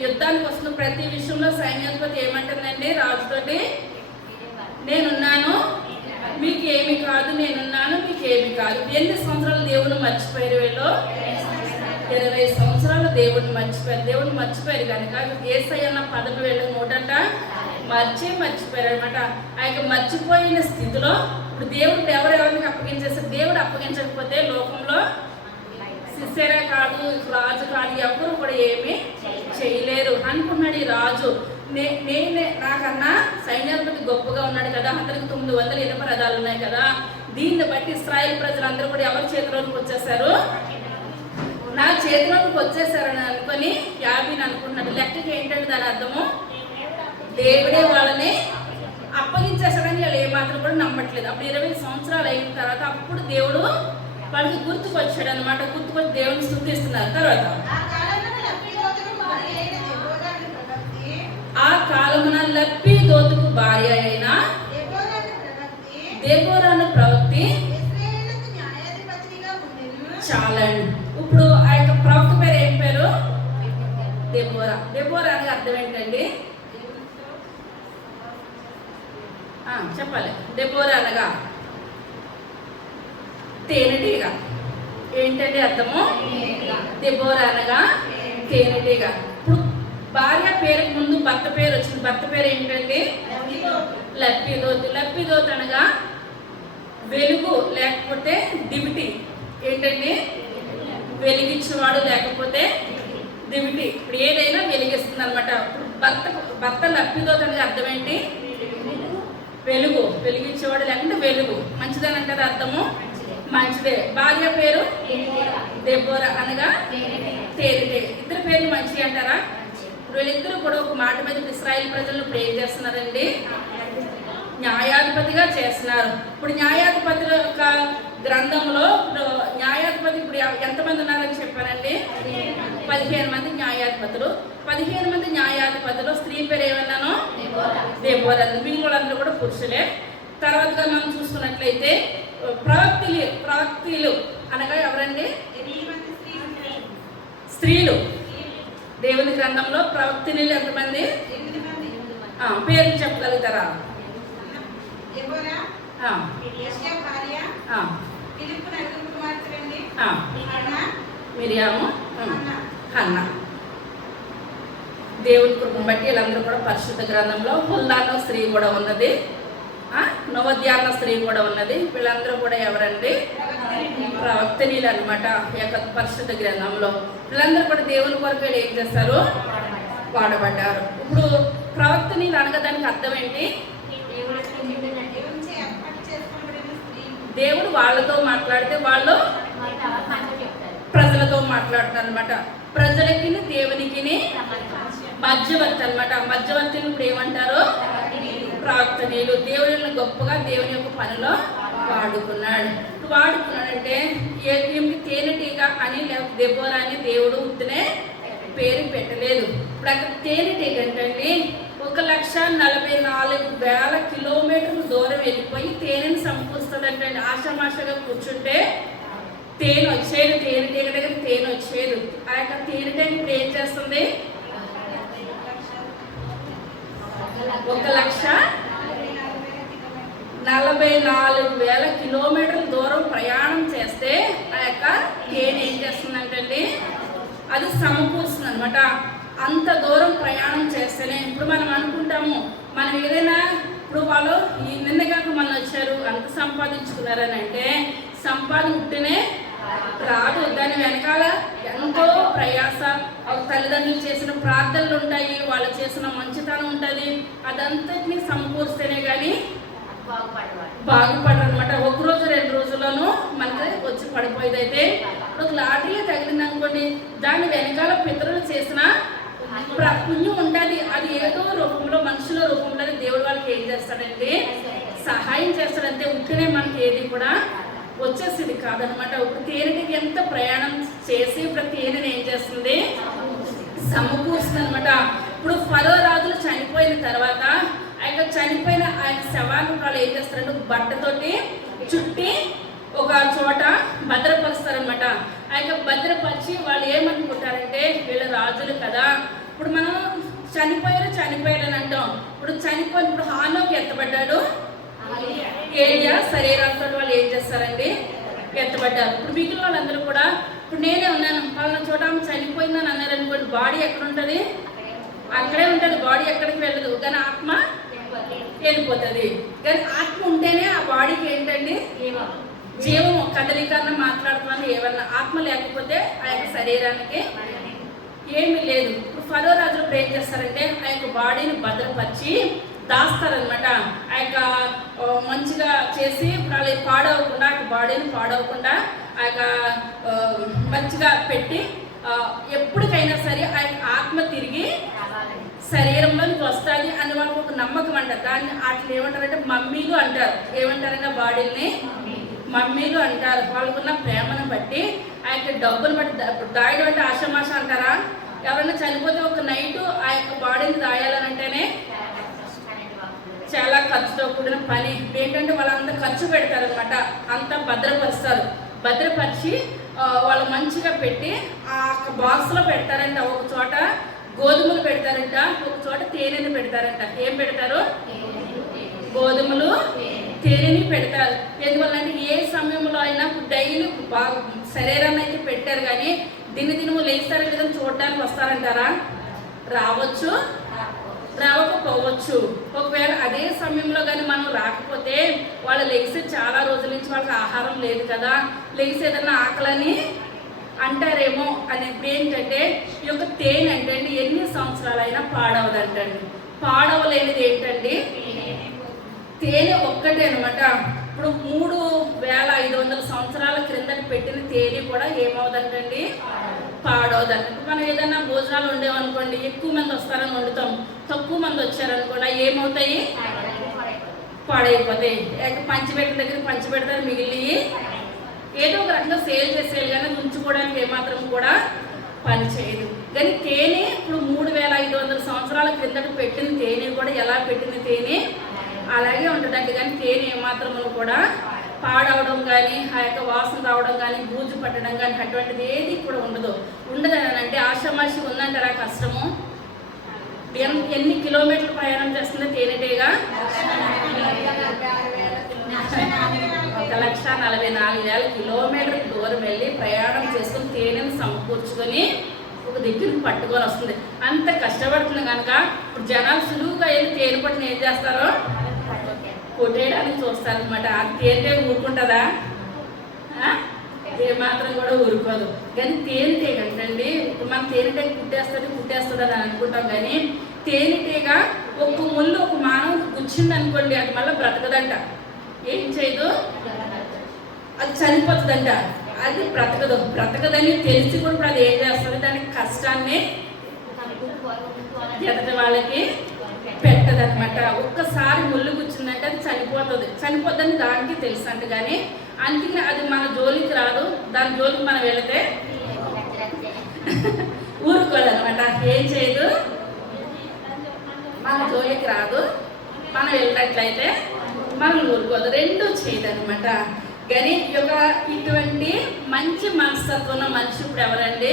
యుద్ధానికి వస్తున్న ప్రతి విషయంలో సైన్యాధిపతి ఏమంటుందండి రాజుతోటి? నేనున్నాను, మీకు ఏమి కాదు, నేనున్నాను, మీకు ఏమి కాదు. ఎన్ని సంవత్సరాలు దేవుని మర్చిపోయారు వీళ్ళు? 20 సంవత్సరాలు దేవుడిని మర్చిపోయారు. దేవుడిని మర్చిపోయారు కనుక యేసయ్య అన్న పదవి వీళ్ళ నోటంట మర్చిపోయారు అనమాట. ఆ యొక్క మర్చిపోయిన స్థితిలో ఇప్పుడు దేవుడు ఎవరెవరికి అప్పగించేస్తారు? దేవుడు అప్పగించకపోతే లోకంలో సిసేరా కాదు, రాజు కాదు, ఎవరు కూడా ఏమీ చేయలేరు అనుకున్నాడు ఈ రాజు. నేనే నాకన్నా సైన్యాధిపతి గొప్పగా ఉన్నాడు కదా, అతనికి 900 ఇనుప రథాలు ఉన్నాయి కదా, దీన్ని బట్టి ఇశ్రాయేలు ప్రజలందరూ కూడా ఎవరి చేతిలోకి వచ్చేసారు? నా చేతిలోకి వచ్చేసారని అనుకొని యాబీని అనుకున్నాడు. లెక్కకి ఏంటంటే దాని అర్థము దేవుడే వాళ్ళని అప్పగించేసాడని వాళ్ళు ఏమాత్రం కూడా నమ్మట్లేదు. అప్పుడు 20 సంవత్సరాలు అయిన తర్వాత అప్పుడు దేవుడు వాళ్ళకి గుర్తుకొచ్చాడు అనమాట. గుర్తుకొచ్చి దేవుని స్తుతిస్తున్నారు. తర్వాత ఆ కాలమున లప్పి దోతుకు భార్య అయిన దెబోరాను ప్రవక్తి చాలండి. ఇప్పుడు ఆ యొక్క ప్రవక్త పేరు ఏం పేరు? దెబోరా. దెబోరా అని అర్థం ఏంటండి? చెప్పాలి. దెబోరా అనగా తేనెటీగ. ఏంటండి అర్థము? దెబోరా అనగా తేనెటీగ. ఇప్పుడు భార్య పేరుకి ముందు భర్త పేరు వచ్చింది. భర్త పేరు ఏంటండి? లప్పిదోతు. లప్పిదోతు అనగా వెలుగు లేకపోతే దివిటి. ఏంటండి? వెలిగించేవాడు లేకపోతే దివిటి. ఇప్పుడు ఏదైనా వెలిగిస్తుంది అనమాట. భర్త లప్పిదోతు అనగా అర్థం ఏంటి? వెలుగు, వెలిగించేవాడు లేకుంటే వెలుగు. మంచిదేనంట కదా అర్థము? మంచిదే. భార్య పేరు దెబోరా అనగా తేనెటీగ. ఇద్దరు పేర్లు మంచిగా అంటారా? ఇప్పుడు వీళ్ళిద్దరూ కూడా ఒక మాట మీద ఇశ్రాయేలు ప్రజలను ఇప్పుడు ఏం చేస్తున్నారండి? న్యాయాధిపతిగా చేస్తున్నారు. ఇప్పుడు న్యాయాధిపతుల యొక్క గ్రంథంలో న్యాయాధిపతి ఇప్పుడు ఎంతమంది ఉన్నారని చెప్పారండి? 15 మంది న్యాయాధిపతులు. 15 మంది న్యాయాధిపతులు స్త్రీ పేరు ఏమన్నాను? దెబోరా. మిగిలినందరూ కూడా పురుషులే. తర్వాత మనం చూసుకున్నట్లయితే ప్రవక్తలు అనగా ఎవరండి? స్త్రీలు. దేవుని గ్రంథంలో ప్రవక్తలు ఎంతమంది? పేర్లు చెప్పగలుగుతారా? మిరియాము, హన్నా. దేవుని కృపను బట్టి వీళ్ళందరూ కూడా పరిశుద్ధ గ్రంథంలో హుల్దాలో స్త్రీ కూడా ఉన్నది, నవోద్యాన స్త్రీ కూడా ఉన్నది. వీళ్ళందరూ కూడా ఎవరండి? ప్రవక్తనీలు అనమాట. ఈ యొక్క పరిశుద్ధ గ్రంథంలో వీళ్ళందరూ కూడా దేవుని కొరకు ఏం చేస్తారు? వాడబడ్డారు. ఇప్పుడు ప్రవక్తనీలు అనగా దానికి అర్థం ఏంటి? దేవుడు వాళ్ళతో మాట్లాడితే వాళ్ళు ప్రజలతో మాట్లాడుతున్నారు అనమాట. ప్రజలకి దేవునికి మధ్యవర్తి అనమాట. మధ్యవర్తిని ఇప్పుడు ఏమంటారు? ప్రవక్తనీలు. దేవుడిని గొప్పగా దేవుని యొక్క పనిలో వాడుకున్నాడంటే ఏమిటి? తేనెటీగ అని లేకపోతే దెబోరా అని దేవుడు ఉత్తనే పేరు పెట్టలేదు. ఇప్పుడు అక్కడ తేనెటీగ ఏంటండి 1,44,000 కిలోమీటర్ల దూరం వెళ్ళిపోయి తేనెని సమకూరుస్తుంది అంటే ఆషామాషగా కూర్చుంటే తేనె వచ్చేది. తేనెటీగ దగ్గర తేనె వచ్చేది. ఆ యొక్క తేనెటీగ ఇప్పుడు ఏం చేస్తుంది? 1,44,000 కిలోమీటర్ల దూరం ప్రయాణం చేస్తే ఆ యొక్క తేనె ఏం చేస్తుందంటే అది సమకూరుస్తుంది అనమాట. అంత దూరం ప్రయాణం చేస్తేనే ఇప్పుడు మనం అనుకుంటాము మనం ఏదైనా ఇప్పుడు వాళ్ళు నిన్నగాక మనం వచ్చారు అంత సంపాదించుకున్నారని అంటే సంపాదన ఉంటేనే రాదు. దాని వెనకాల ఎంతో ప్రయాస, తల్లిదండ్రులు చేసిన ప్రార్థనలు ఉంటాయి, వాళ్ళు చేసిన మంచితనం ఉంటుంది. అదంతటినీ సమకూరిస్తేనే కానీ బాగుపడరు అనమాట. ఒక రోజు 2 రోజుల్లోనూ మనకి వచ్చి పడిపోయేది. అయితే ఒక లాటరీ తగిలింది అనుకోండి, దాని వెనకాల పితరులు చేసిన పుణ్యం ఉంటుంది. అది ఏదో రూపంలో, మనుషుల రూపంలో దేవుడు వాళ్ళకి ఏం చేస్తాడంటే సహాయం చేస్తాడంటే ఉంటేనే మనకి ఏది కూడా వచ్చేసింది కాదనమాట. ఇప్పుడు తేనెటికి ఎంత ప్రయాణం చేసి ఇప్పుడు తేనెని ఏం చేస్తుంది, సమకూరుస్తుంది అనమాట. ఇప్పుడు ఫరో రాజులు చనిపోయిన తర్వాత ఆ యొక్క చనిపోయిన ఆ యొక్క శవాన్ని వాళ్ళు ఏం చేస్తారంటే బట్టతోటి చుట్టి ఒక చోట భద్రపరుస్తారనమాట. ఆ యొక్క భద్రపరిచి వాళ్ళు ఏమనుకుంటారంటే వీళ్ళ రాజులు కదా, ఇప్పుడు మనం చనిపోయారని అంటాం. ఇప్పుడు చనిపోయినప్పుడు హానోకి ఎత్తబడ్డాడు, ఏలియా శరీరాలతో వాళ్ళు ఏం చేస్తారండి, ఎత్తబడ్డారు. ఇప్పుడు మిగిలిన వాళ్ళందరూ కూడా, ఇప్పుడు నేనే ఉన్నాను వాళ్ళ చోట చనిపోయిందని అన్నారు అనుకోండి, బాడీ ఎక్కడ ఉంటుంది, అక్కడే ఉంటుంది, బాడీ ఎక్కడికి వెళ్ళదు. కానీ ఆత్మ వెళ్ళిపోతుంది. కానీ ఆత్మ ఉంటేనే ఆ బాడీకి ఏంటండి జీవము, కదలికన్నా మాట్లాడుతున్నాను ఏమన్నా. ఆత్మ లేకపోతే ఆ యొక్క శరీరానికి ఏమీ లేదు. ఇప్పుడు ఫరో రాజులు ఏం చేస్తారంటే ఆ యొక్క బాడీని భద్రపరిచి దాస్తారనమాట. ఆ యొక్క మంచిగా చేసి వాళ్ళు పాడవకుండా, ఆ యొక్క బాడీని పాడవకుండా ఆ యొక్క మంచిగా పెట్టి ఎప్పటికైనా సరే ఆ యొక్క ఆత్మ తిరిగి శరీరంలోనికి వస్తుంది అని వాళ్ళకి ఒక నమ్మకం అంటారు. దాన్ని వాటిని ఏమంటారంటే మమ్మీలు అంటారు. ఏమంటారంటే బాడీని మమ్మీలు అంటారు. వాళ్ళకున్న ప్రేమను బట్టి, ఆ యొక్క డబ్బును బట్టి. దాయడం అంటే ఆషమాష అంటారా? ఎవరైనా చనిపోతే ఒక నైట్ ఆ యొక్క బాడీని దాయాలనంటేనే చాలా ఖర్చుతో కూడిన పని. ఏంటంటే వాళ్ళంతా ఖర్చు పెడతారనమాట, అంతా భద్రపరుస్తారు. భద్రపరిచి వాళ్ళు మంచిగా పెట్టి ఆ బాక్స్లో పెడతారంట. ఒక చోట గోధుమలు పెడతారంట, ఒక చోట తేనెని పెడతారంట. ఏం పెడతారు? గోధుమలు తేనెని పెడతారు. ఎందువల్లంటే ఏ సమయంలో అయినా డైలీ బాగా శరీరాన్ని అయితే పెట్టారు, కానీ దినదినము లేస్తారు కదా చూడడానికి వస్తారంటారా? రావచ్చు, రావకపోవచ్చు. ఒకవేళ అదే సమయంలో కానీ మనం రాకపోతే వాళ్ళు లెగిసి చాలా రోజుల నుంచి వాళ్ళకి ఆహారం లేదు కదా, లెగిసి ఏదన్నా ఆకలని అంటారేమో అని. ఇప్పుడు ఏంటంటే ఈ యొక్క తేనె అంటే ఎన్ని సంవత్సరాలైనా పాడవదంటండి. పాడవలేనిది ఏంటండి తేనె ఒక్కటే అనమాట. ఇప్పుడు 3500 సంవత్సరాల క్రిందట పెట్టిన తేనె కూడా ఏమవుదంటండి, పాడవదండి. మనం ఏదైనా భోజనాలు ఉండేవనుకోండి, ఎక్కువ మంది వస్తారని వండుతాం, తక్కువ మంది వచ్చారనుకోండి, ఏమవుతాయి, పాడైపోతాయి. పంచిపెట్టిన దగ్గర పంచిపెడతారు, మిగిలి ఏదో ఒక రకంగా సేల్ చేసేయాలి, కానీ ఉంచుకోవడానికి ఏమాత్రం కూడా పని చేయదు. కానీ తేనె ఇప్పుడు 3500 సంవత్సరాల క్రిందట పెట్టిన తేనె కూడా ఎలా పెట్టిన తేనె అలాగే ఉంటుందండి. కానీ తేనె ఏమాత్రము కూడా పాడవడం కానీ, ఆ యొక్క వాసన రావడం కానీ, బూజు పట్టడం కానీ అటువంటిది ఏది కూడా ఉండదని అంటే ఆషామాషి ఉందంటారా కష్టము? ఎన్ని కిలోమీటర్లు ప్రయాణం చేస్తుంది తేనెటీగ? 1,44,000 కిలోమీటర్ల దూరం వెళ్ళి ప్రయాణం చేసుకుని తేనెను సమకూర్చుకొని ఒక దగ్గరికి పట్టుకొని వస్తుంది. అంత కష్టపడుతుంది కనుక ఇప్పుడు జనాలు సులువుగా వెళ్ళి తేనె పట్టుని ఏం చేస్తారో కొట్టేయడానికి చూస్తారనమాట. అది తేనె ఊరుకుంటుందా? ఏమాత్రం కూడా ఊరుకోదు. కానీ తేనెటీగ అంటండి, ఇప్పుడు మనం తేనెటీగ కుట్టేస్తుంది అని అనుకుంటాం, కానీ తేనెటీగ ఒక ముళ్ళు ఒక మానవుడికి గుచ్చింది అనుకోండి, అది మళ్ళీ బ్రతకదంట. ఏం చేయదు, అది చనిపోతుందంట. అది బ్రతకదని తెలిసి కూడా ఇప్పుడు అది ఏం చేస్తుంది, దాని కష్టాన్ని ఎదటి వాళ్ళకి పెట్టదనమాట. ఒక్కసారి ముళ్ళు కూర్చుందంటే అది చనిపోద్దని దానికి తెలుసు అంట. కానీ అందుకని అది మన జోలికి రాదు, దాని జోలికి మనం వెళితే ఊరుకోదనమాట. ఏం చేయదు, మన జోలికి రాదు, మనం వెళ్ళినట్లయితే మనం ఊరుకోదు, రెండు చేయదనమాట. కానీ ఇటువంటి మంచి మనస్తత్వం ఉన్న మనిషి ఇప్పుడు ఎవరండి?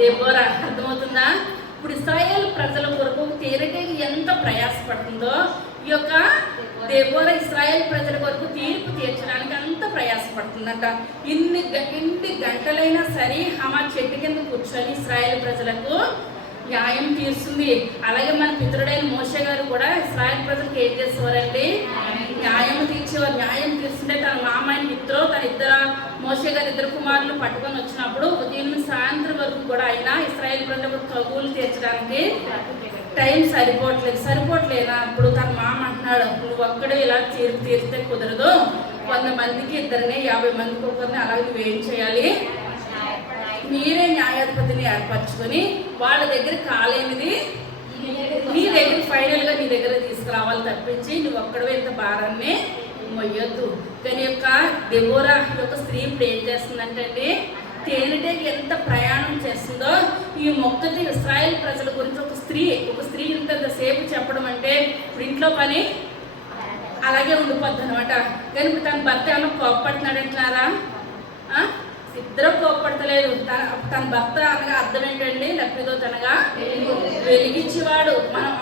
దెబోరా. అర్థమవుతుందా? ఇప్పుడు ఇశ్రాయేల్ ప్రజల కొరకు తేనెటీగ ఎంత ప్రయాసపడుతుందో, ఈ యొక్క దెబోరా ఇశ్రాయేల్ ప్రజల కొరకు తీర్పు తీర్చడానికి అంత ప్రయాసపడుతుందంట. ఇన్ని గంటలైనా సరే ఆమె చెట్టు కింద కూర్చొని ఇశ్రాయేల్ ప్రజలకు న్యాయం తీరుస్తుంది. అలాగే మన పితరుడైన మోషే గారు కూడా ఇశ్రాయేల్ ప్రజలకు ఏం చేసేవారండి? న్యాయం తీర్చేవారు. న్యాయం తీర్చుంటే తన మామ ఆయన మిత్రో తన ఇద్దరు మోషే గారు 2 కుమారులు పట్టుకొని వచ్చినప్పుడు ఉదయం నుంచి సాయంత్రం వరకు కూడా అయినా ఇశ్రాయేలు ప్రజలకు తగులు తీర్చడానికి టైం సరిపోవట్లేదు. అప్పుడు తన మామ అంటున్నాడు, నువ్వు ఒక్కడే ఇలా తీరితే కుదరదు, 100 మందికి ఇద్దరిని 50 మందికి ఒకరిని అలాగే నువ్వేం చేయాలి, మీరే న్యాయాధిపతిని ఏర్పరచుకొని వాళ్ళ దగ్గర కాలేనిది నీ దగ్గర ఫైనల్గా నీ దగ్గర తీసుకురావాలి తప్పించి నువ్వు ఒక్కడే ఇంత భారాన్ని మొయ్యొద్దు. కానీ యొక్క దెబోరా యొక్క స్త్రీ ఇప్పుడు ఏం చేస్తుందంటే తేనెటీగ ఎంత ప్రయాణం చేస్తుందో ఈ మొక్కటి ఇశ్రాయేల్ ప్రజల గురించి ఒక స్త్రీ ఇంతసేపు చెప్పడం అంటే ఇప్పుడు ఇంట్లో పని అలాగే ఉండిపోద్ది అనమాట. కానీ ఇప్పుడు తన భర్త ఏమన్నా కోప్పడుతున్నాడు అంటున్నారా? ఇద్దరు కోప్పడతలేదు. తన భర్త అనగా అర్థం ఏంటండి, లక్ష్మితో తనగా వెలిగించేవాడు. మనం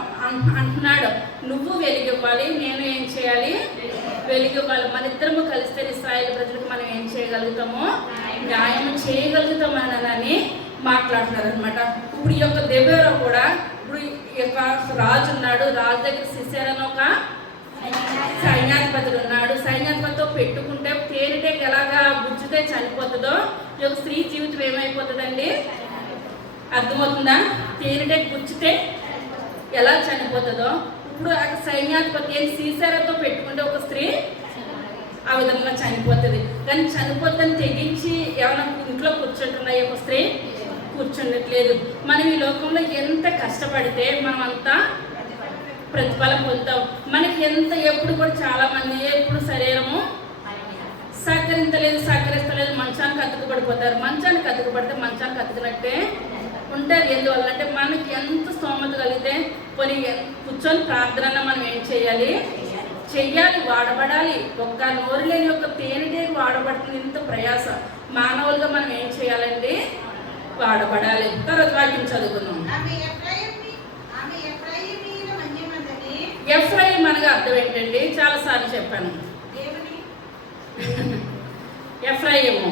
అంటున్నాడు, నువ్వు వెలిగివ్వాలి, నేను ఏం చేయాలి, వెలిగివ్వాలి. మన ఇద్దరము కలిస్తే ఇశ్రాయేలు ప్రజలకు మనం ఏం చేయగలుగుతామో న్యాయం చేయగలుగుతామని మాట్లాడుతున్నారు అనమాట. ఇప్పుడు ఈ యొక్క దెబోరా కూడా ఇప్పుడు ఈ యొక్క రాజు ఉన్నాడు, రాజు దగ్గర సిసెరా ఒక సైన్యాధిపతుడు ఉన్నాడు. సైన్యాధిపతితో పెట్టుకుంటే తేనెటీగ ఎలాగా గుజ్జుతే చనిపోతుందో ఈ యొక్క స్త్రీ జీవితం ఏమైపోతుందండి, అర్థమవుతుందా? తేనెటీగ గుచ్చితే ఎలా చనిపోతుందో ఇప్పుడు సైన్యాధిపతి సీసారాతో పెట్టుకుంటే ఒక స్త్రీ ఆ విధంగా చనిపోతుంది. కానీ చనిపోతుందని తెగించి ఏమైనా ఇంట్లో కూర్చుంటున్నా ఈ యొక్క స్త్రీ కూర్చుండట్లేదు. మనం ఈ లోకంలో ఎంత కష్టపడితే మనం అంతా ప్రతిఫలం పొందుతాం. మనకి ఎప్పుడు కూడా చాలా మంది ఎప్పుడు శరీరము సహకరిస్తలేదు మంచానికి అతుకుపడిపోతారు. మంచానికి అతుకుపడితే మంచానికి అతుకునట్టే ఉంటారు. ఎందువల్ల అంటే మనకి ఎంత స్తోమత కలిగితే కొన్ని కూర్చొని ప్రార్థన మనం ఏం చేయాలి, వాడబడాలి. ఒక్క నోరు లేని యొక్క తేనెటీగ వాడబడుతుంది. ఇంత ప్రయాస మానవులుగా మనం ఏం చేయాలండి, వాడబడాలి. తర్వాత వాక్యం చదువుకుందాం. ఎఫ్రాయిం అనగా అర్థం ఏంటండి, చాలాసార్లు చెప్పాను. ఎఫ్రాయిము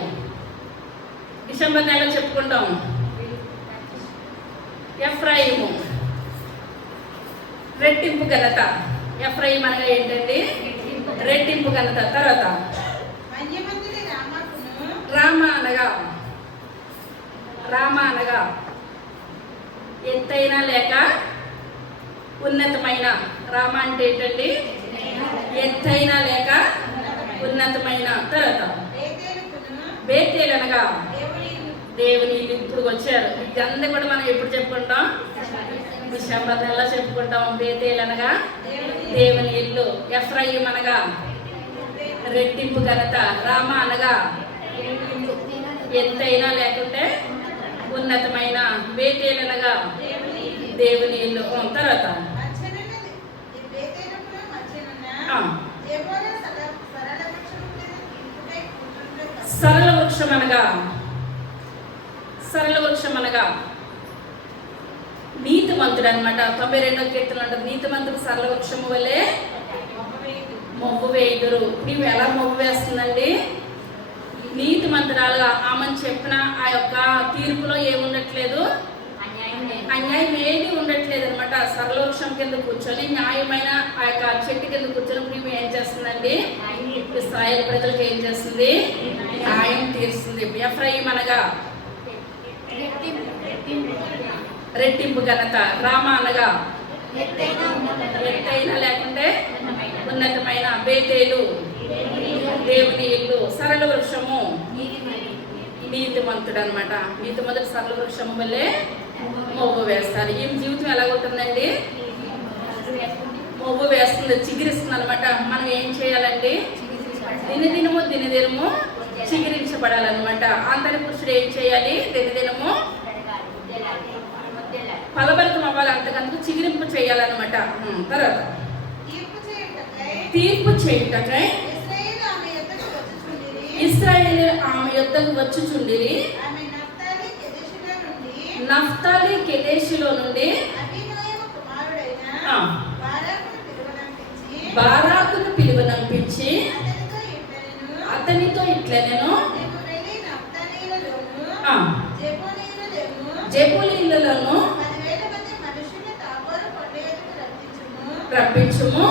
డిసెంబర్ నెలలో చెప్పుకుంటాం. ఎఫ్రాయిము రెట్టింపు ఘనత. ఎఫ్రాయిం అనగా ఏంటండి, రెట్టింపు ఘనత. తర్వాత రామ అనగా ఎత్తైన లేక ఉన్నతమైన. రామ అంటే ఏంటండి, ఎత్తైన లేక ఉన్నతమైన. తర్వాత బేతేలు అనగా దేవుని ఇల్లు. ఇప్పుడు వచ్చారు ఇదంతా కూడా మనం ఎప్పుడు చెప్పుకుంటాం, డిసెంబర్ నెలలో చెప్పుకుంటాం. బేతేలు అనగా దేవుని ఇల్లు. ఎఫ్రాయిం అనగా రెట్టింపు ఘనత. రామ అనగా ఎత్తైన లేకుంటే ఉన్నతమైన. బేతేలు అనగా దేవుని ఇల్లు. తర్వాత సరళ వృక్షం అనగా నీతిమంతుడు అనమాట. 92వ కీర్తన అంటారు, నీతిమంతుడు సరళ వృక్షము వల్లే మొవ్వు వేయుదురు. నీవు ఎలా మొవ్వు వేస్తుందండి, నీతిమంతురాలుగా ఆమెను చెప్పిన ఆ యొక్క తీర్పులో ఏముండట్లేదు, అన్యాయం ఏది ఉండట్లేదు అనమాట. సరళవృక్షం కింద కూర్చొని న్యాయమైన ఆ యొక్క చెట్టు కింద కూర్చొని మేము ఏం చేస్తుందండి, ఇశ్రాయేలు ప్రజలకు ఏం చేస్తుంది, న్యాయం తీరుస్తుంది. ఎఫ్రాయిం అనగా రెట్టింపు ఘనత. రామ అనగా ఎత్తైన లేకుంటే ఉన్నతమైన. బేతేలు దేవుని ఇల్లు. సరళ వృక్షము నీతిమంతుడు అనమాట. నీతిమంతుడు సరళ వృక్షము వల్లే మొవ్వు వేస్తారు. ఈ జీవితం ఎలాగుంటుందండి, మొవ్వు వేస్తుంది, చిగురిస్తుంది అనమాట. మనం ఏం చేయాలండి, దినదినము చిగురించబడాలన్నమాట. ఆంతర్య పురుషుడు ఏం చేయాలి, దినదినము ఫలభరితం అవ్వాలి, అంతకంతకు చిగురింపు చేయాలన్నమాట. తర్వాత తీర్పు చేయుటకై ఇశ్రాయేలు ఆమె యొద్దకు వచ్చుచుండిరి. నఫ్తాలి కెదెషులో నుండి బారాకును పిలువనంపించి అతనితో ఇట్లనెను, జెబూలీయులలోను రప్పించుము.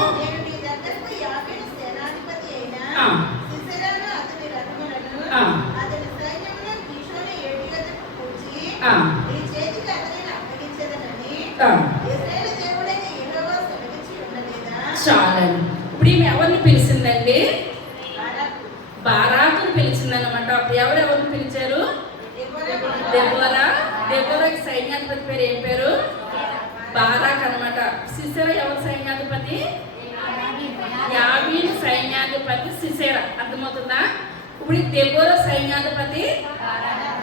బారాకును పిలిచిందనమాట. అప్పుడు ఎవరెవరిని పిలిచారు? దెబోరాకి సైన్యాధిపతి పేరు ఏం పేరు? బారాక్ అనమాట. సిసెరా ఎవరు సైన్యాధిపతి? యాబీను సైన్యాధిపతి సిసెరా. అర్థమవుతుందా? ఇప్పుడు దెబోరా సైన్యాధిపతి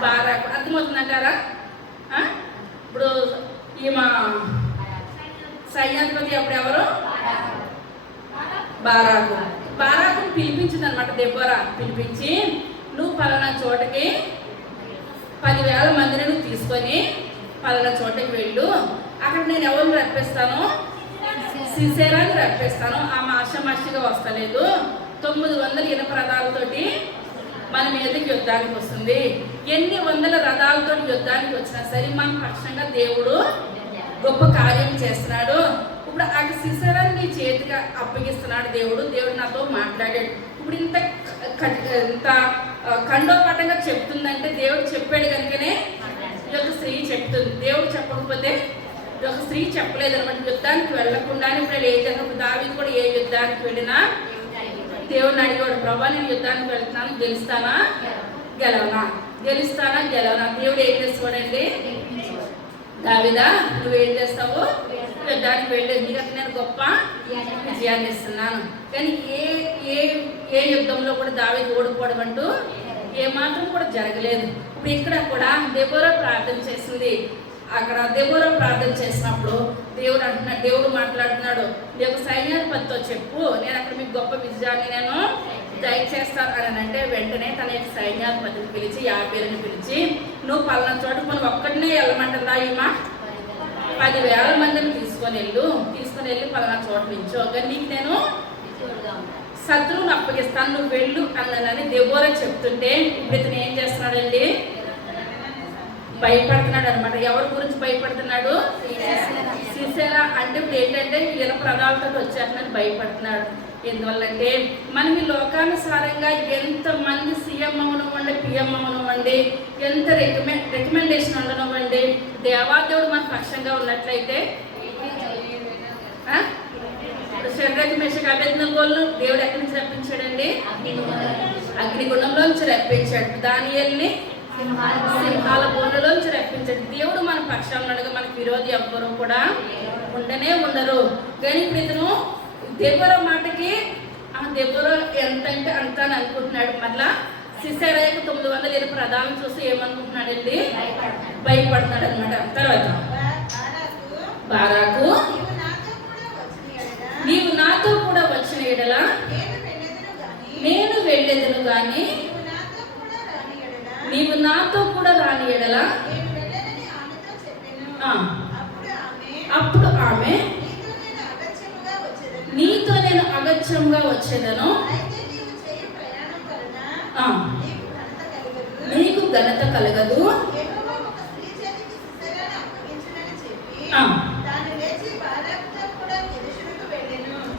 బారాక్. అర్థమవుతుందంటారా? ఇప్పుడు ఈమె సైన్యాధిపతి అప్పుడు ఎవరు? బారాకును పిలిపించింది అనమాట. దెబోరా పిలిపించి, నువ్వు పలానా చోటకి 10,000 మందిని నువ్వు తీసుకొని పలానా చోటకి వెళ్ళు. అక్కడ నేను ఎవరిని రప్పిస్తాను? సిసెరాని రప్పిస్తాను. ఆమె ఆషామాషిగా వస్తలేదు. 900 ఇనప రథాలతోటి మన మీదకి యుద్ధానికి వస్తుంది. ఎన్ని వందల రథాలతో యుద్ధానికి వచ్చినా సరే మన పక్షంగా దేవుడు గొప్ప కార్యం చేస్తున్నాడు. ఇప్పుడు ఆ సిసెరాని నీ చేతిగా అప్పగిస్తున్నాడు దేవుడు. దేవుడు నాతో మాట్లాడాడు. ఇప్పుడు ఇంత ఖండోపాఠంగా చెప్తుందంటే దేవుడు చెప్పాడు కనుకనే ఈ యొక్క స్త్రీ చెప్తుంది. దేవుడు చెప్పకపోతే ఈ యొక్క స్త్రీ చెప్పలేదు అనమాట. యుద్ధానికి వెళ్ళకుండానే ఇప్పుడు ఏం చేసినప్పుడు దావీదు కూడా ఏ యుద్ధానికి వెళ్ళినా దేవుడిని అడిగాడు, ప్రభా నేను యుద్ధానికి వెళ్తున్నాను, గెలుస్తానా గెలవనా? దేవుడు ఏం చేస్తాడండి? దావీదా నువ్వేం చేస్తావు? యుద్ధానికి వెళ్ళి నీకు నేను గొప్ప విజయాన్ని ఇస్తున్నాను. కానీ ఏ యుద్ధంలో కూడా దావీదు ఓడిపోవడం అంటూ ఏమాత్రం కూడా జరగలేదు. ఇప్పుడు ఇక్కడ కూడా దెబోరా ప్రార్థన చేసింది. అక్కడ దెబోరా ప్రార్థన చేసినప్పుడు దేవుడు మాట్లాడుతున్నాడు, నీ యొక్క సైన్యాధిపతితో చెప్పు, నేను అక్కడ మీకు గొప్ప విజయాన్ని నేను దయచేస్తాను అని అంటే, వెంటనే తన యొక్క సైన్యాధిపతిని పిలిచి, యాబేరుని పిలిచి, నువ్వు పలానా చోట మనం ఒక్కడినే వెళ్ళమంటుందా? ఈమె 10,000 మందిని తీసుకొని వెళ్ళి పలానా చోట నించో, కానీ నీకు నేను శత్రువుని అప్పగిస్తాను, నువ్వు వెళ్ళు అన్నదని దెబోరా చెప్తుంటే, ఇప్పుడు ఇతను ఏం చేస్తున్నాడండి? భయపడుతున్నాడు అనమాట. ఎవరి గురించి భయపడుతున్నాడు? సిసెరా. అంటే ఇప్పుడు ఏంటంటే ఇనప రథాలతో వచ్చేస్తున్నాడు, భయపడుతున్నాడు. ఎందువల్లంటే మనం ఈ లోకానుసారంగా ఎంతమంది సీఎం అవనివ్వండి, పిఎం అవనివ్వండి, ఎంత రికమెండేషన్ ఉండనివ్వండి, దేవాదేవుడు మన పక్షంగా ఉన్నట్లయితే శరీరకి మేషకు అభ్యర్థనగోళ్ళు దేవుడు ఎక్కడి నుంచి రప్పించాడండి? అగ్నిగుండంలోంచి రప్పించాడు. దానియేలుని సింహాల బోనులోంచి రప్పించాడు. దేవుడు మన పక్షంలో మనకు విరోధి ఎవ్వరూ కూడా ఉండరు. కానీ ఇప్పుడు ఇతను దెబోరా మాటకి దెబోరా ఎంత అంటే అంత అని అనుకుంటున్నాడు. మళ్ళా సిసెరా 900 ఇనప రథాలను చూసి ఏమనుకుంటున్నాడండి? భయపడుతున్నాడు అనమాట. తర్వాత బారాకు నీవు నాతో కూడా వచ్చిన ఎడల నేను వెళ్ళేదను గాని నీవు నాతో కూడా రాని ఎడల. అప్పుడు ఆమె నీతో నేను అగత్యంగా వచ్చేదను, నీకు ఘనత కలగదు.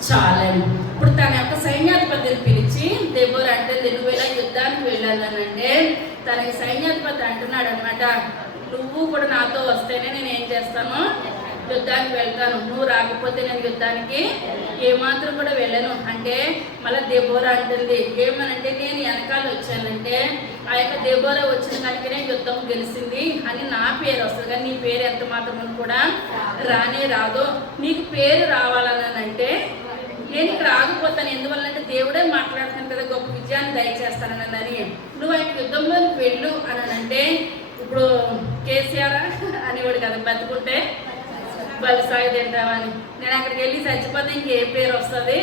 చాలండి. ఇప్పుడు తన యొక్క సైన్యాధిపతిని పిలిచి దెబోరా అంటే నువ్వు ఇలా యుద్ధానికి వెళ్ళాలనంటే తనకి సైన్యాధిపతి అంటున్నాడు అనమాట, నువ్వు కూడా నాతో వస్తేనే నేను ఏం చేస్తాను? యుద్ధానికి వెళ్తాను. నువ్వు రాకపోతే నేను యుద్ధానికి ఏమాత్రం కూడా వెళ్ళను అంటే మళ్ళీ దెబోరా అంటుంది ఏమనంటే, నేను వెనకాల వచ్చానంటే ఆ యొక్క దెబోరా వచ్చిన దానికనే యుద్ధం గెలిచింది అని నా పేరు వస్తుంది, కానీ నీ పేరు ఎంత మాత్రం కూడా రానే రాదు. నీకు పేరు రావాలనంటే నేను ఇక్కడ ఆగిపోతాను. ఎందువల్లంటే దేవుడే మాట్లాడుతాను కదా, గొప్ప విజయాన్ని దయచేస్తానని. నువ్వు ఆయన యుద్ధంలోకి వెళ్ళు అని అంటే, ఇప్పుడు కేసీఆర్ అనేవాడు కదా, బతుకుంటే బలిసాగి తింటామని. నేను అక్కడికి వెళ్ళి చచ్చిపోతే ఇంకే పేరు వస్తుంది?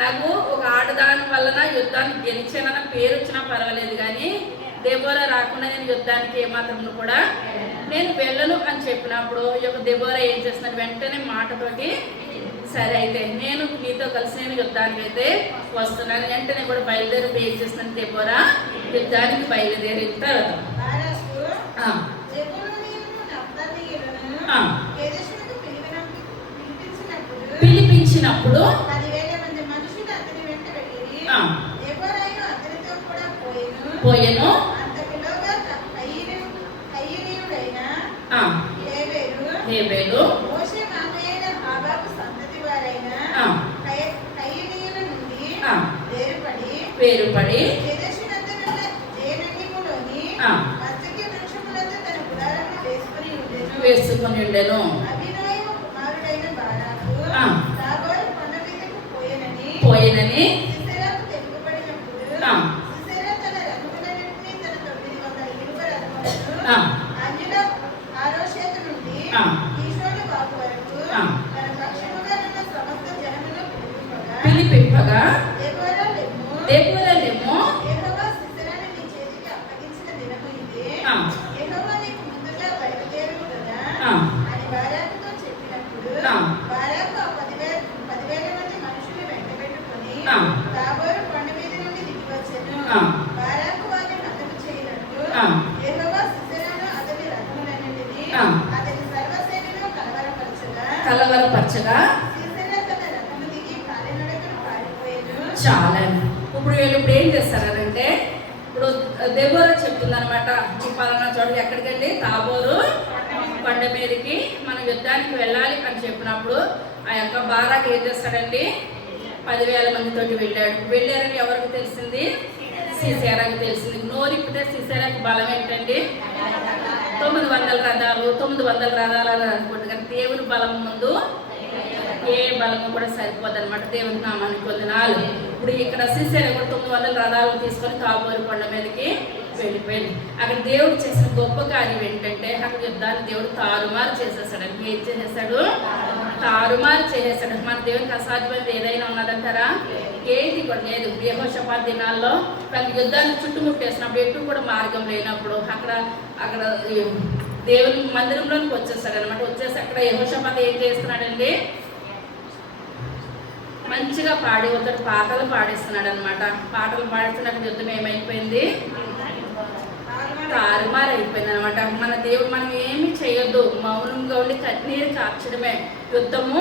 నాకు ఒక ఆడదాని వలన యుద్ధానికి గెలిచానన్న పేరు వచ్చినా పర్వాలేదు, కానీ దెబోరా రాకుండా నేను యుద్ధానికి ఏమాత్రం కూడా నేను వెళ్ళను అని చెప్పినప్పుడు ఈ యొక్క దెబోరా ఏం చేస్తున్నాడు? వెంటనే మాటతోటి సరే అయితే నేను మీతో కలిసి నేను యుద్ధానికి అయితే వస్తున్నాను. వెంటనే కూడా బయలుదేరి ఏం చేస్తున్నాను? దెబోరా యుద్ధానికి బయలుదేరిన తర్వాత పిలిపించినప్పుడు పోయెను. హేబేలు సంతతి వారైన కయనీయుల నుండి వేరుపడి వేరుపడి కేదేషునందునున్న జేనన్యములోని ఆ. మస్తకి వృక్షములందు తన గుడారమును వేసుకొని ఉండెను. వేసుకొని ఉండెను. అభినయము కుమారుడైన బారాకు ఆ. తాబోరు కొండ మీదకు పోయినని సిసెరాకు తెలుపబడినప్పుడు ఆ. సిసెరా తన రథములన్నిటినీ తన 900 ఇనుప రథములను ఆ. అంజుల ఆరోషేతు నుండి ఆ. కీషోను వాగు వరకు ఆ. తన పక్షముగా ఉన్న సమస్త జనమును పిలిపింపగా దెబోరా లెమ్ము, దెబోరాలేమో యెహోవా సిసెరాను నీ చేతికి అప్పగించిన దినము ఇదే. ఆ. యెహోవా నీకు ముందుగా బయలుదేరును కదా ఆ. అని బారాకుతో చెప్పినప్పుడు ఆ. బారాకు ఆ 10,000 మంది మనుషుల్ని వెంటబెట్టుకొని ఆ. తాబోరు కొండ మీద నుండి దిగి వచ్చెను. ఆ. బారాకు వారిని హతము చేయనట్లు ఆ. యెహోవా సిసెరాను అతని రథములన్నిటినీ ఆ. అతని సర్వసేనను కలవరపరచగా సిసెరా తన రథము దిగి కాలినడకన పారిపోయెను. చాలండి. ఇప్పుడు వీళ్ళు ఇప్పుడు ఏం చేస్తారంటే ఇప్పుడు దెబోరా చెప్తుంది అనమాట, ఈ పలానా చోటుకి ఎక్కడికండి, తాబోరు కొండ మీదకి మనం యుద్ధానికి వెళ్ళాలి అని చెప్పినప్పుడు ఆ యొక్క బారాకు ఏం చేస్తాడండి, 10,000 మందితోటి వెళ్ళారని ఎవరికి తెలిసింది, సిసెరాకి తెలిసింది. నోరిప్పితే సిసెరాకి బలం ఏంటండి, 900 రథాలు 900 రథాలు అని అనుకుంటుంది. కానీ దేవుని బలం ముందు ఏ బలము కూడా సరిపోదు అనమాట. దేవుని నామానికి వందనాలు. ఇప్పుడు ఇక్కడ సిసెరా కూడా 900 రథాలు తీసుకొని తాబోరు కొండ మీదకి వెళ్ళిపోయింది. అక్కడ దేవుడు చేసిన గొప్ప కార్యం ఏంటంటే అక్కడ యుద్ధాన్ని దేవుడు తారుమారు చేసేసాడు. ఏం చేసేసాడు, తారుమారు చేసేసాడు. మన దేవునికి అసాధ్యమైనది ఏదైనా ఉన్నదంటారా, ఏది కూడా లేదు. యెహోషాపాతు దినాల్లో వాళ్ళకి యుద్ధాన్ని చుట్టుముట్టేసినప్పుడు ఎటు కూడా మార్గం లేనప్పుడు అక్కడ దేవుని మందిరంలోనికి వచ్చేసాడు అనమాట. వచ్చేసి అక్కడ యెహోషాపాతు ఏం చేస్తున్నాడండి, మంచిగా ఒకటి పాటలు పాడిస్తున్నాడు అనమాట. పాటలు పాడిస్తున్నట్టు యుద్ధం ఏమైపోయింది, తారుమారు అయిపోయింది అనమాట. మన దేవుడు మనం ఏమి చేయొద్దు, మౌనంగా ఉండి కన్నీరు కార్చడమే. యుద్ధము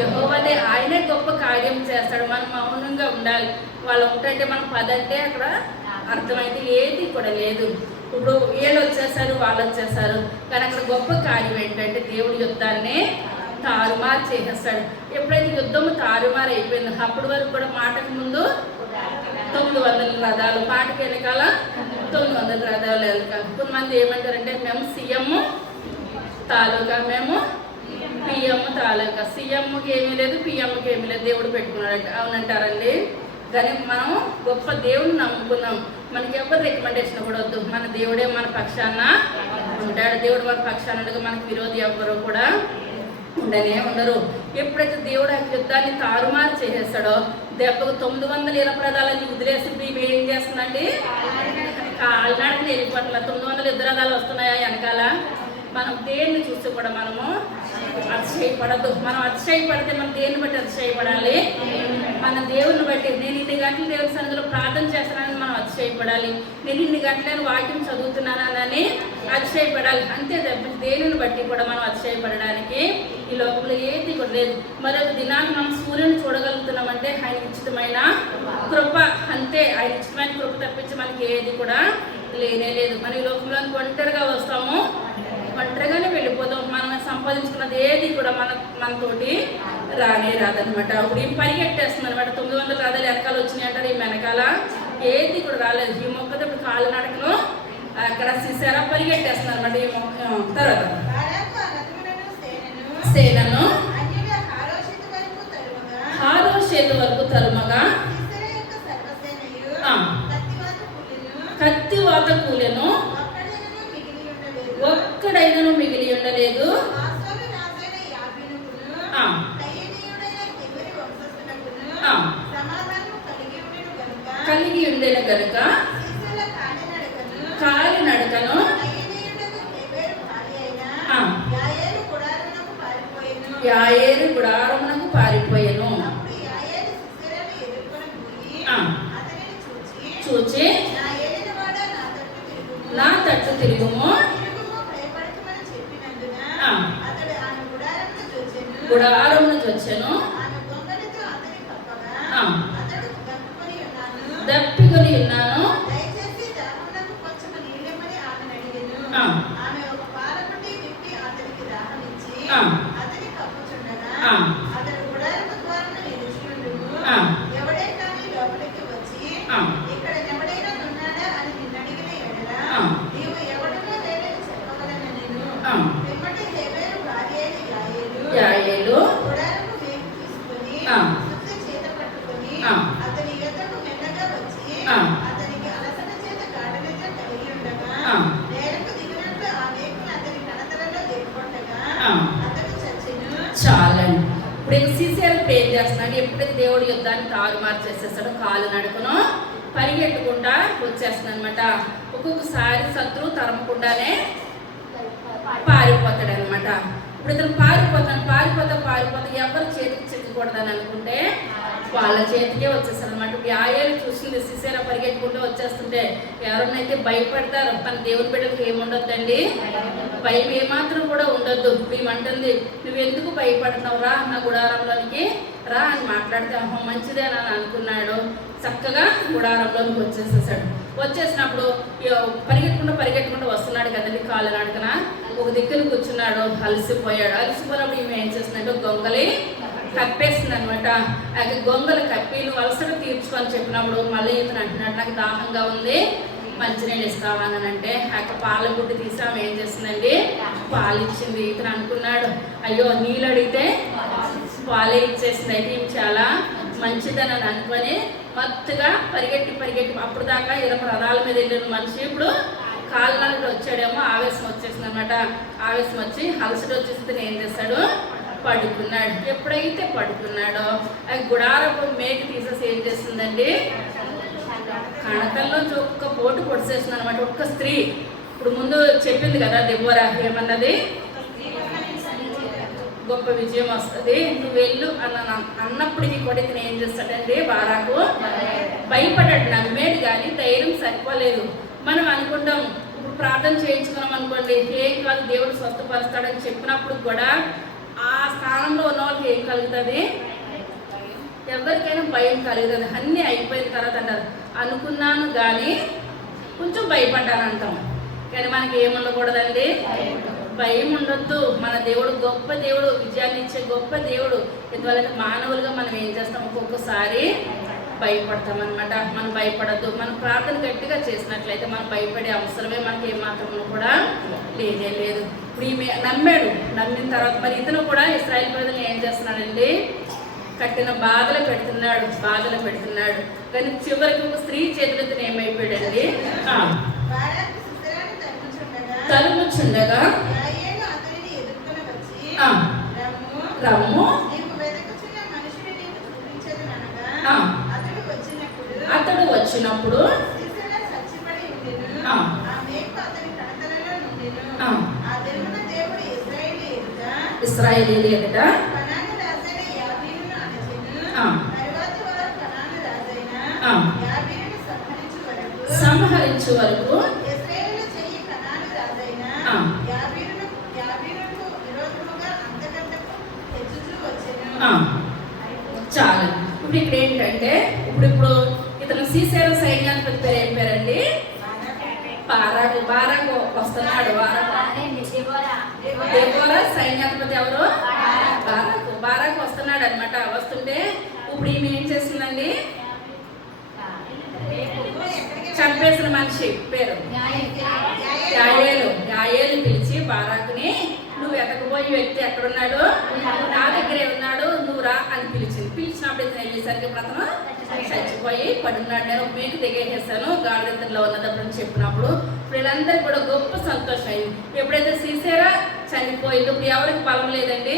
యెహోవాదే, ఆయనే గొప్ప కార్యం చేస్తాడు. మనం మౌనంగా ఉండాలి. వాళ్ళు ఒకటంటే మనం 10 అంటే అక్కడ అర్థమైతే ఏది కూడా లేదు. ఇప్పుడు వీళ్ళు వచ్చేసారు, వాళ్ళు వచ్చేసారు, కానీ అక్కడ గొప్ప కార్యం ఏంటంటే దేవుడి యుద్ధాన్ని తారుమారు చేసేస్తాడు. ఎప్పుడైతే యుద్ధము తారుమారు అయిపోయిందో అప్పటి వరకు కూడా మాటకు ముందు 900 రథాలు, మాటకి వెనకాల 900 రథాలు వెనకాల. కొంతమంది ఏమంటారంటే మేము సీఎం తాలూకా, మేము పిఎం తాలూకా. సీఎంకి ఏమీ లేదు, పిఎంకి ఏమీ లేదు, దేవుడు పెట్టుకున్నాడు అవునంటారండి. కానీ మనం గొప్ప దేవుడిని నమ్ముకున్నాం. మనకి ఎవరు రికమెండేషన్ కూడా వద్దు, మన దేవుడే మన పక్షాన ఉంటాడు. దేవుడు మన పక్షాన ఉండగా మనకు విరోధి ఎవరు కూడా ఉండరు. ఎప్పుడైతే దేవుడు ఆ యుద్ధాన్ని తారుమారు చేసేస్తాడో దెబ్బకు 900 ఇనప రథాలని వదిలేసి మేము ఏం చేస్తుందండి, కాలినాడని వెళ్ళిపోవట్ల. 900 యుద్ధ రథాలు వస్తున్నాయా వెనకాల. మనం దేన్ని చూసి కూడా మనము అతిశయపడద్దు. మనం అతిశయపడితే మనం దేన్ని బట్టి అతిశయపడాలి, మన దేవుని బట్టి. నేను 2 గంటలు దేవుని సన్నిధిలో ప్రార్థన చేస్తున్నానని మనం అతిశయపడాలి. నేను 2 గంటలను వాక్యం చదువుతున్నానని అతిశయపడాలి. అంతే తప్ప దేవుని బట్టి కూడా మనం అతిశయపడడానికి ఈ లోకంలో ఏది కూడా లేదు. మరొక దినాన్ని మనం సూర్యుని చూడగలుగుతున్నామంటే ఆయన ఉచితమైన కృప, అంతే. ఆయన ఉచితమైన కృప తప్పించి మనకి ఏది కూడా లేనే లేదు. మన ఈ లోకంలోకి ఒంటరిగా వస్తాము, ఒంటరిగానే వెళ్ళిపోతాం. మనం సంపాదించుకున్నది ఏది కూడా మనతోటి రానే రాదనమాట. ఇప్పుడు ఈ పరిగెట్టేస్తుంది అనమాట. 900 రథాలు వెనకాల వచ్చినాయి అంటారు, ఈ వెనకాల ఏది కూడా రాలేదు. ఈ మొక్కతో ఇప్పుడు కాలినడకను అక్కడ సిసెరా పరిగెట్టేస్తుంది అనమాట. ఈ తర్వాత సేనను హారోషేతు వరకు తరుమగా కత్తివాత కూలెను, ఒక్కడైనను మిగిలి ఉండలేదు. కలిగి ఉండేను గనుక కాలినడకను యాయేలు గుడారమునకు పారిపోయెను. చూచి నా తట్టు తిరుగుము, గుడారమును చొచ్చెను, దప్పికొని ఉన్నాను. ఇక్కడ ఎవడైనా ఉన్నాడా అని నిన్ను అడిగిన ఎడల నీవు ఎవడనో లేడని చెప్పవలెననిను. పిమ్మట హేబెరు భార్య అయిన యాయేలు గుడారము వేగు తీసుకొని సుత్తి చేత పట్టుకొని అతని యొద్దకు మెల్లగా వచ్చి అతనికి అలసట చేత గాఢనిద్ర కలిగి ఉండగా నేలకు దిగినట్లు ఆ మేకులు అతని కణతలలో దిగొట్టగా అతడు చచ్చెను. చాలండి. ఇప్పుడు సీసేలు ప్రేర్ చేస్తున్నాడు. ఎప్పుడైతే దేవుడి యుద్ధాన్ని తారుమారు చేసేస్తాడో కాలు నడుకును పరిగెట్టుకుంటా వచ్చేస్తున్నాడు అనమాట. ఒక్కొక్కసారి శత్రువు తరమకుండానే పారిపోతాడు అనమాట. ఇప్పుడు ఇతను పారిపోతా ఎవరు చేతికి చిక్కకూడదని అనుకుంటే వాళ్ళ చేతికే వచ్చేస్తారు అనమాట. యాయేలు చూసింది సిసేరా పరిగెట్టుకుంటూ వచ్చేస్తుంటే ఎవరినైతే భయపడతారో తన దేవుని బిడ్డలకు ఏముండొద్దండి, భయం ఏమాత్రం కూడా ఉండొద్దు. ఏమంటుంది, నువ్వెందుకు భయపడుతున్నావు, రా నా గుడారంలోనికి రా అని మాట్లాడితే మంచిదే అని అనుకున్నాడు. చక్కగా గుడారంలోకి వచ్చేసేసాడు. వచ్చేసినప్పుడు పరిగెట్టుకుంటూ వస్తున్నాడు కదండి. కాళ్ళు నడకన ఒక దగ్గర కూర్చున్నాడు. అలసిపోయినప్పుడు ఈమె ఏం చేస్తున్నాడు, గొంగలి కప్పేస్తుంది అనమాట. ఆ గొంగలు కప్పి నువ్వు అలసట తీర్చుకొని చెప్పినప్పుడు మళ్ళీ ఇతను అంటున్నాడు, నాకు దాహంగా ఉంది, మంచినీళ్ళు ఇస్తావా అని అంటే ఆ పాల గుడ్డు తీసి ఆమె ఏం చేస్తుందండి, పాలు ఇచ్చింది. ఇతను అనుకున్నాడు, అయ్యో నీళ్ళు అడిగితే పాలే ఇచ్చేసింది, అయితే ఇవి చాలా మంచిదని అనుకొని మత్తుగా పరిగెట్టి అప్పుడు దాకా 20 రథాల మీద వెళ్ళిన మనిషి ఇప్పుడు కాళ్ళకి వచ్చాడేమో, ఆవేశం వచ్చేసింది అనమాట. ఆవేశం వచ్చి అలసట వచ్చేసి ఏం చేస్తాడు, పడుకున్నాడు. ఎప్పుడైతే పడుకున్నాడో ఆ గుడారపు మేకు తీసేసి ఏం చేస్తుందండి, కణతల్లో ఒక్క పోటు పొడిసేస్తుంది అనమాట. ఒక్క స్త్రీ ఇప్పుడు ముందు చెప్పింది కదా దెబోరా, ఏమన్నది, గొప్ప విజయం వస్తుంది నువ్వు వెళ్ళు అన్నప్పటికీ కూడా ఇతను ఏం చేస్తాడండి, బారాకు భయపడ్డాడు. నమ్మేది కానీ ధైర్యం సరిపోలేదు. మనం అనుకుంటాం, ఇప్పుడు ప్రార్థన చేయించుకున్నాం అనుకోండి, ఏం కాదు దేవుడు స్వస్థపరుస్తాడని చెప్పినప్పుడు కూడా ఆ స్థానంలో ఉన్న వాళ్ళకి ఏం కలుగుతుంది, ఎవరికైనా భయం కలుగుతుంది. అన్నీ అయిపోయిన తర్వాత అంటారు అనుకున్నాను కానీ కొంచెం భయపడ్డాను అంటాం. కానీ మనకి ఏముండకూడదండి, భయం ఉండొద్దు. మన దేవుడు గొప్ప దేవుడు, విజయాన్ని ఇచ్చే గొప్ప దేవుడు. ఇందువల్ల మానవులుగా మనం ఏం చేస్తాం, ఒక్కొక్కసారి భయపడతాం అనమాట. మనం భయపడద్దు. మనం ప్రార్థన గట్టిగా చేసినట్లయితే మనం భయపడే అవసరమే మనకి ఏమాత్రం కూడా లేదే లేదు. ఇప్పుడు ఈమె నమ్మాడు. నమ్మిన తర్వాత మరి ఇతను కూడా ఇశ్రాయేలు ప్రజలు ఏం చేస్తున్నాడండి, కట్టిన బాధలు పెడుతున్నాడు. కానీ చివరికి ఒక స్త్రీ చేతులతో ఏమైపోయాడండి, తలుముచుండగా రమ్ము అతడు వచ్చినప్పుడు ఇశ్రాయేలీయుల ఎదుట సంహరించు వరకు చాలా. ఇప్పుడు ఇక్కడ ఏంటంటే ఇప్పుడు ఇతను సీసేరా సైన్యాధిపతి పేరు ఏం పేరండి, బారాకు వస్తున్నాడు. దెబోరా సైన్యాధిపతి ఎవరు, బారాకు వస్తున్నాడు అనమాట. వస్తుంటే ఇప్పుడు ఈమె ఏం చేసిందండి, చంపేసిన మనిషి పేరు యాయేలు పిలిచి బారాకుని, నువ్వు ఎతకపోయే వ్యక్తి ఎక్కడున్నాడు, నా దగ్గరే ఉన్నాడు, నువ్వు రా అని పిలిచినప్పుడు ఇతను వెళ్ళేసరికి అతను చచ్చిపోయి పడున్నాడు. నేను మీకు దిగేసేసాను గాఢనిద్రలో ఉన్నదప్పుడు చెప్పినప్పుడు వీళ్ళందరికీ కూడా గొప్ప సంతోషం అయింది. ఎప్పుడైతే సీసేరా చనిపోయింది, ఇప్పుడు ఎవరికి బలం లేదండి,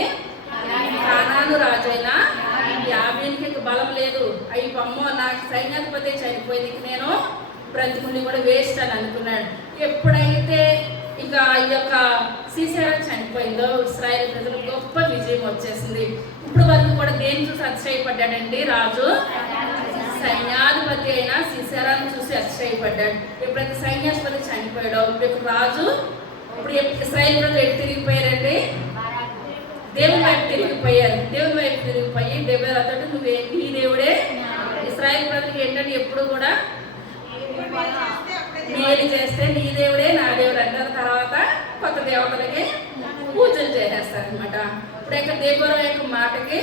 కానాను రాజు అయినా యాబీనికి బలం లేదు. అయ్యి అమ్మో నాకు సైన్యాధిపతి చనిపోయింది, నేను బ్రతికుని కూడా వేస్ట్ అని అనుకున్నాడు. ఎప్పుడైతే ఇంకా ఈ యొక్క సీసేరా చనిపోయిందో ఇశ్రాయేలు ప్రజలు గొప్ప విజయం వచ్చేసింది. ఇప్పుడు వరకు కూడా దేని చూసి అతిశయపడ్డాడండి రాజు, సైన్యాధిపతి అయిన సీసేరాను చూసి అతిశయపడ్డాడు. ఎప్పుడైతే సైన్యాధిపతి చనిపోయాడో ఇప్పుడు రాజు, ఇప్పుడు ఇశ్రాయేలు ప్రజలు ఎటు తిరిగిపోయారండి, దేవుని వైపు తిరిగిపోయారు. దేవుని వైపు తిరిగిపోయి దెబోరా తోటి నువ్వే నీ దేవుడే, ఇశ్రాయేలు ప్రజలకి ఏంటంటే ఎప్పుడు కూడా మేలు చేస్తే నీ దేవుడే నా దేవుడు అంటారు. తర్వాత కొత్త దేవతలకి పూజలు చేసేస్తారు అనమాట. ఇప్పుడు ఇక్కడ దెబోరా యొక్క మాటకి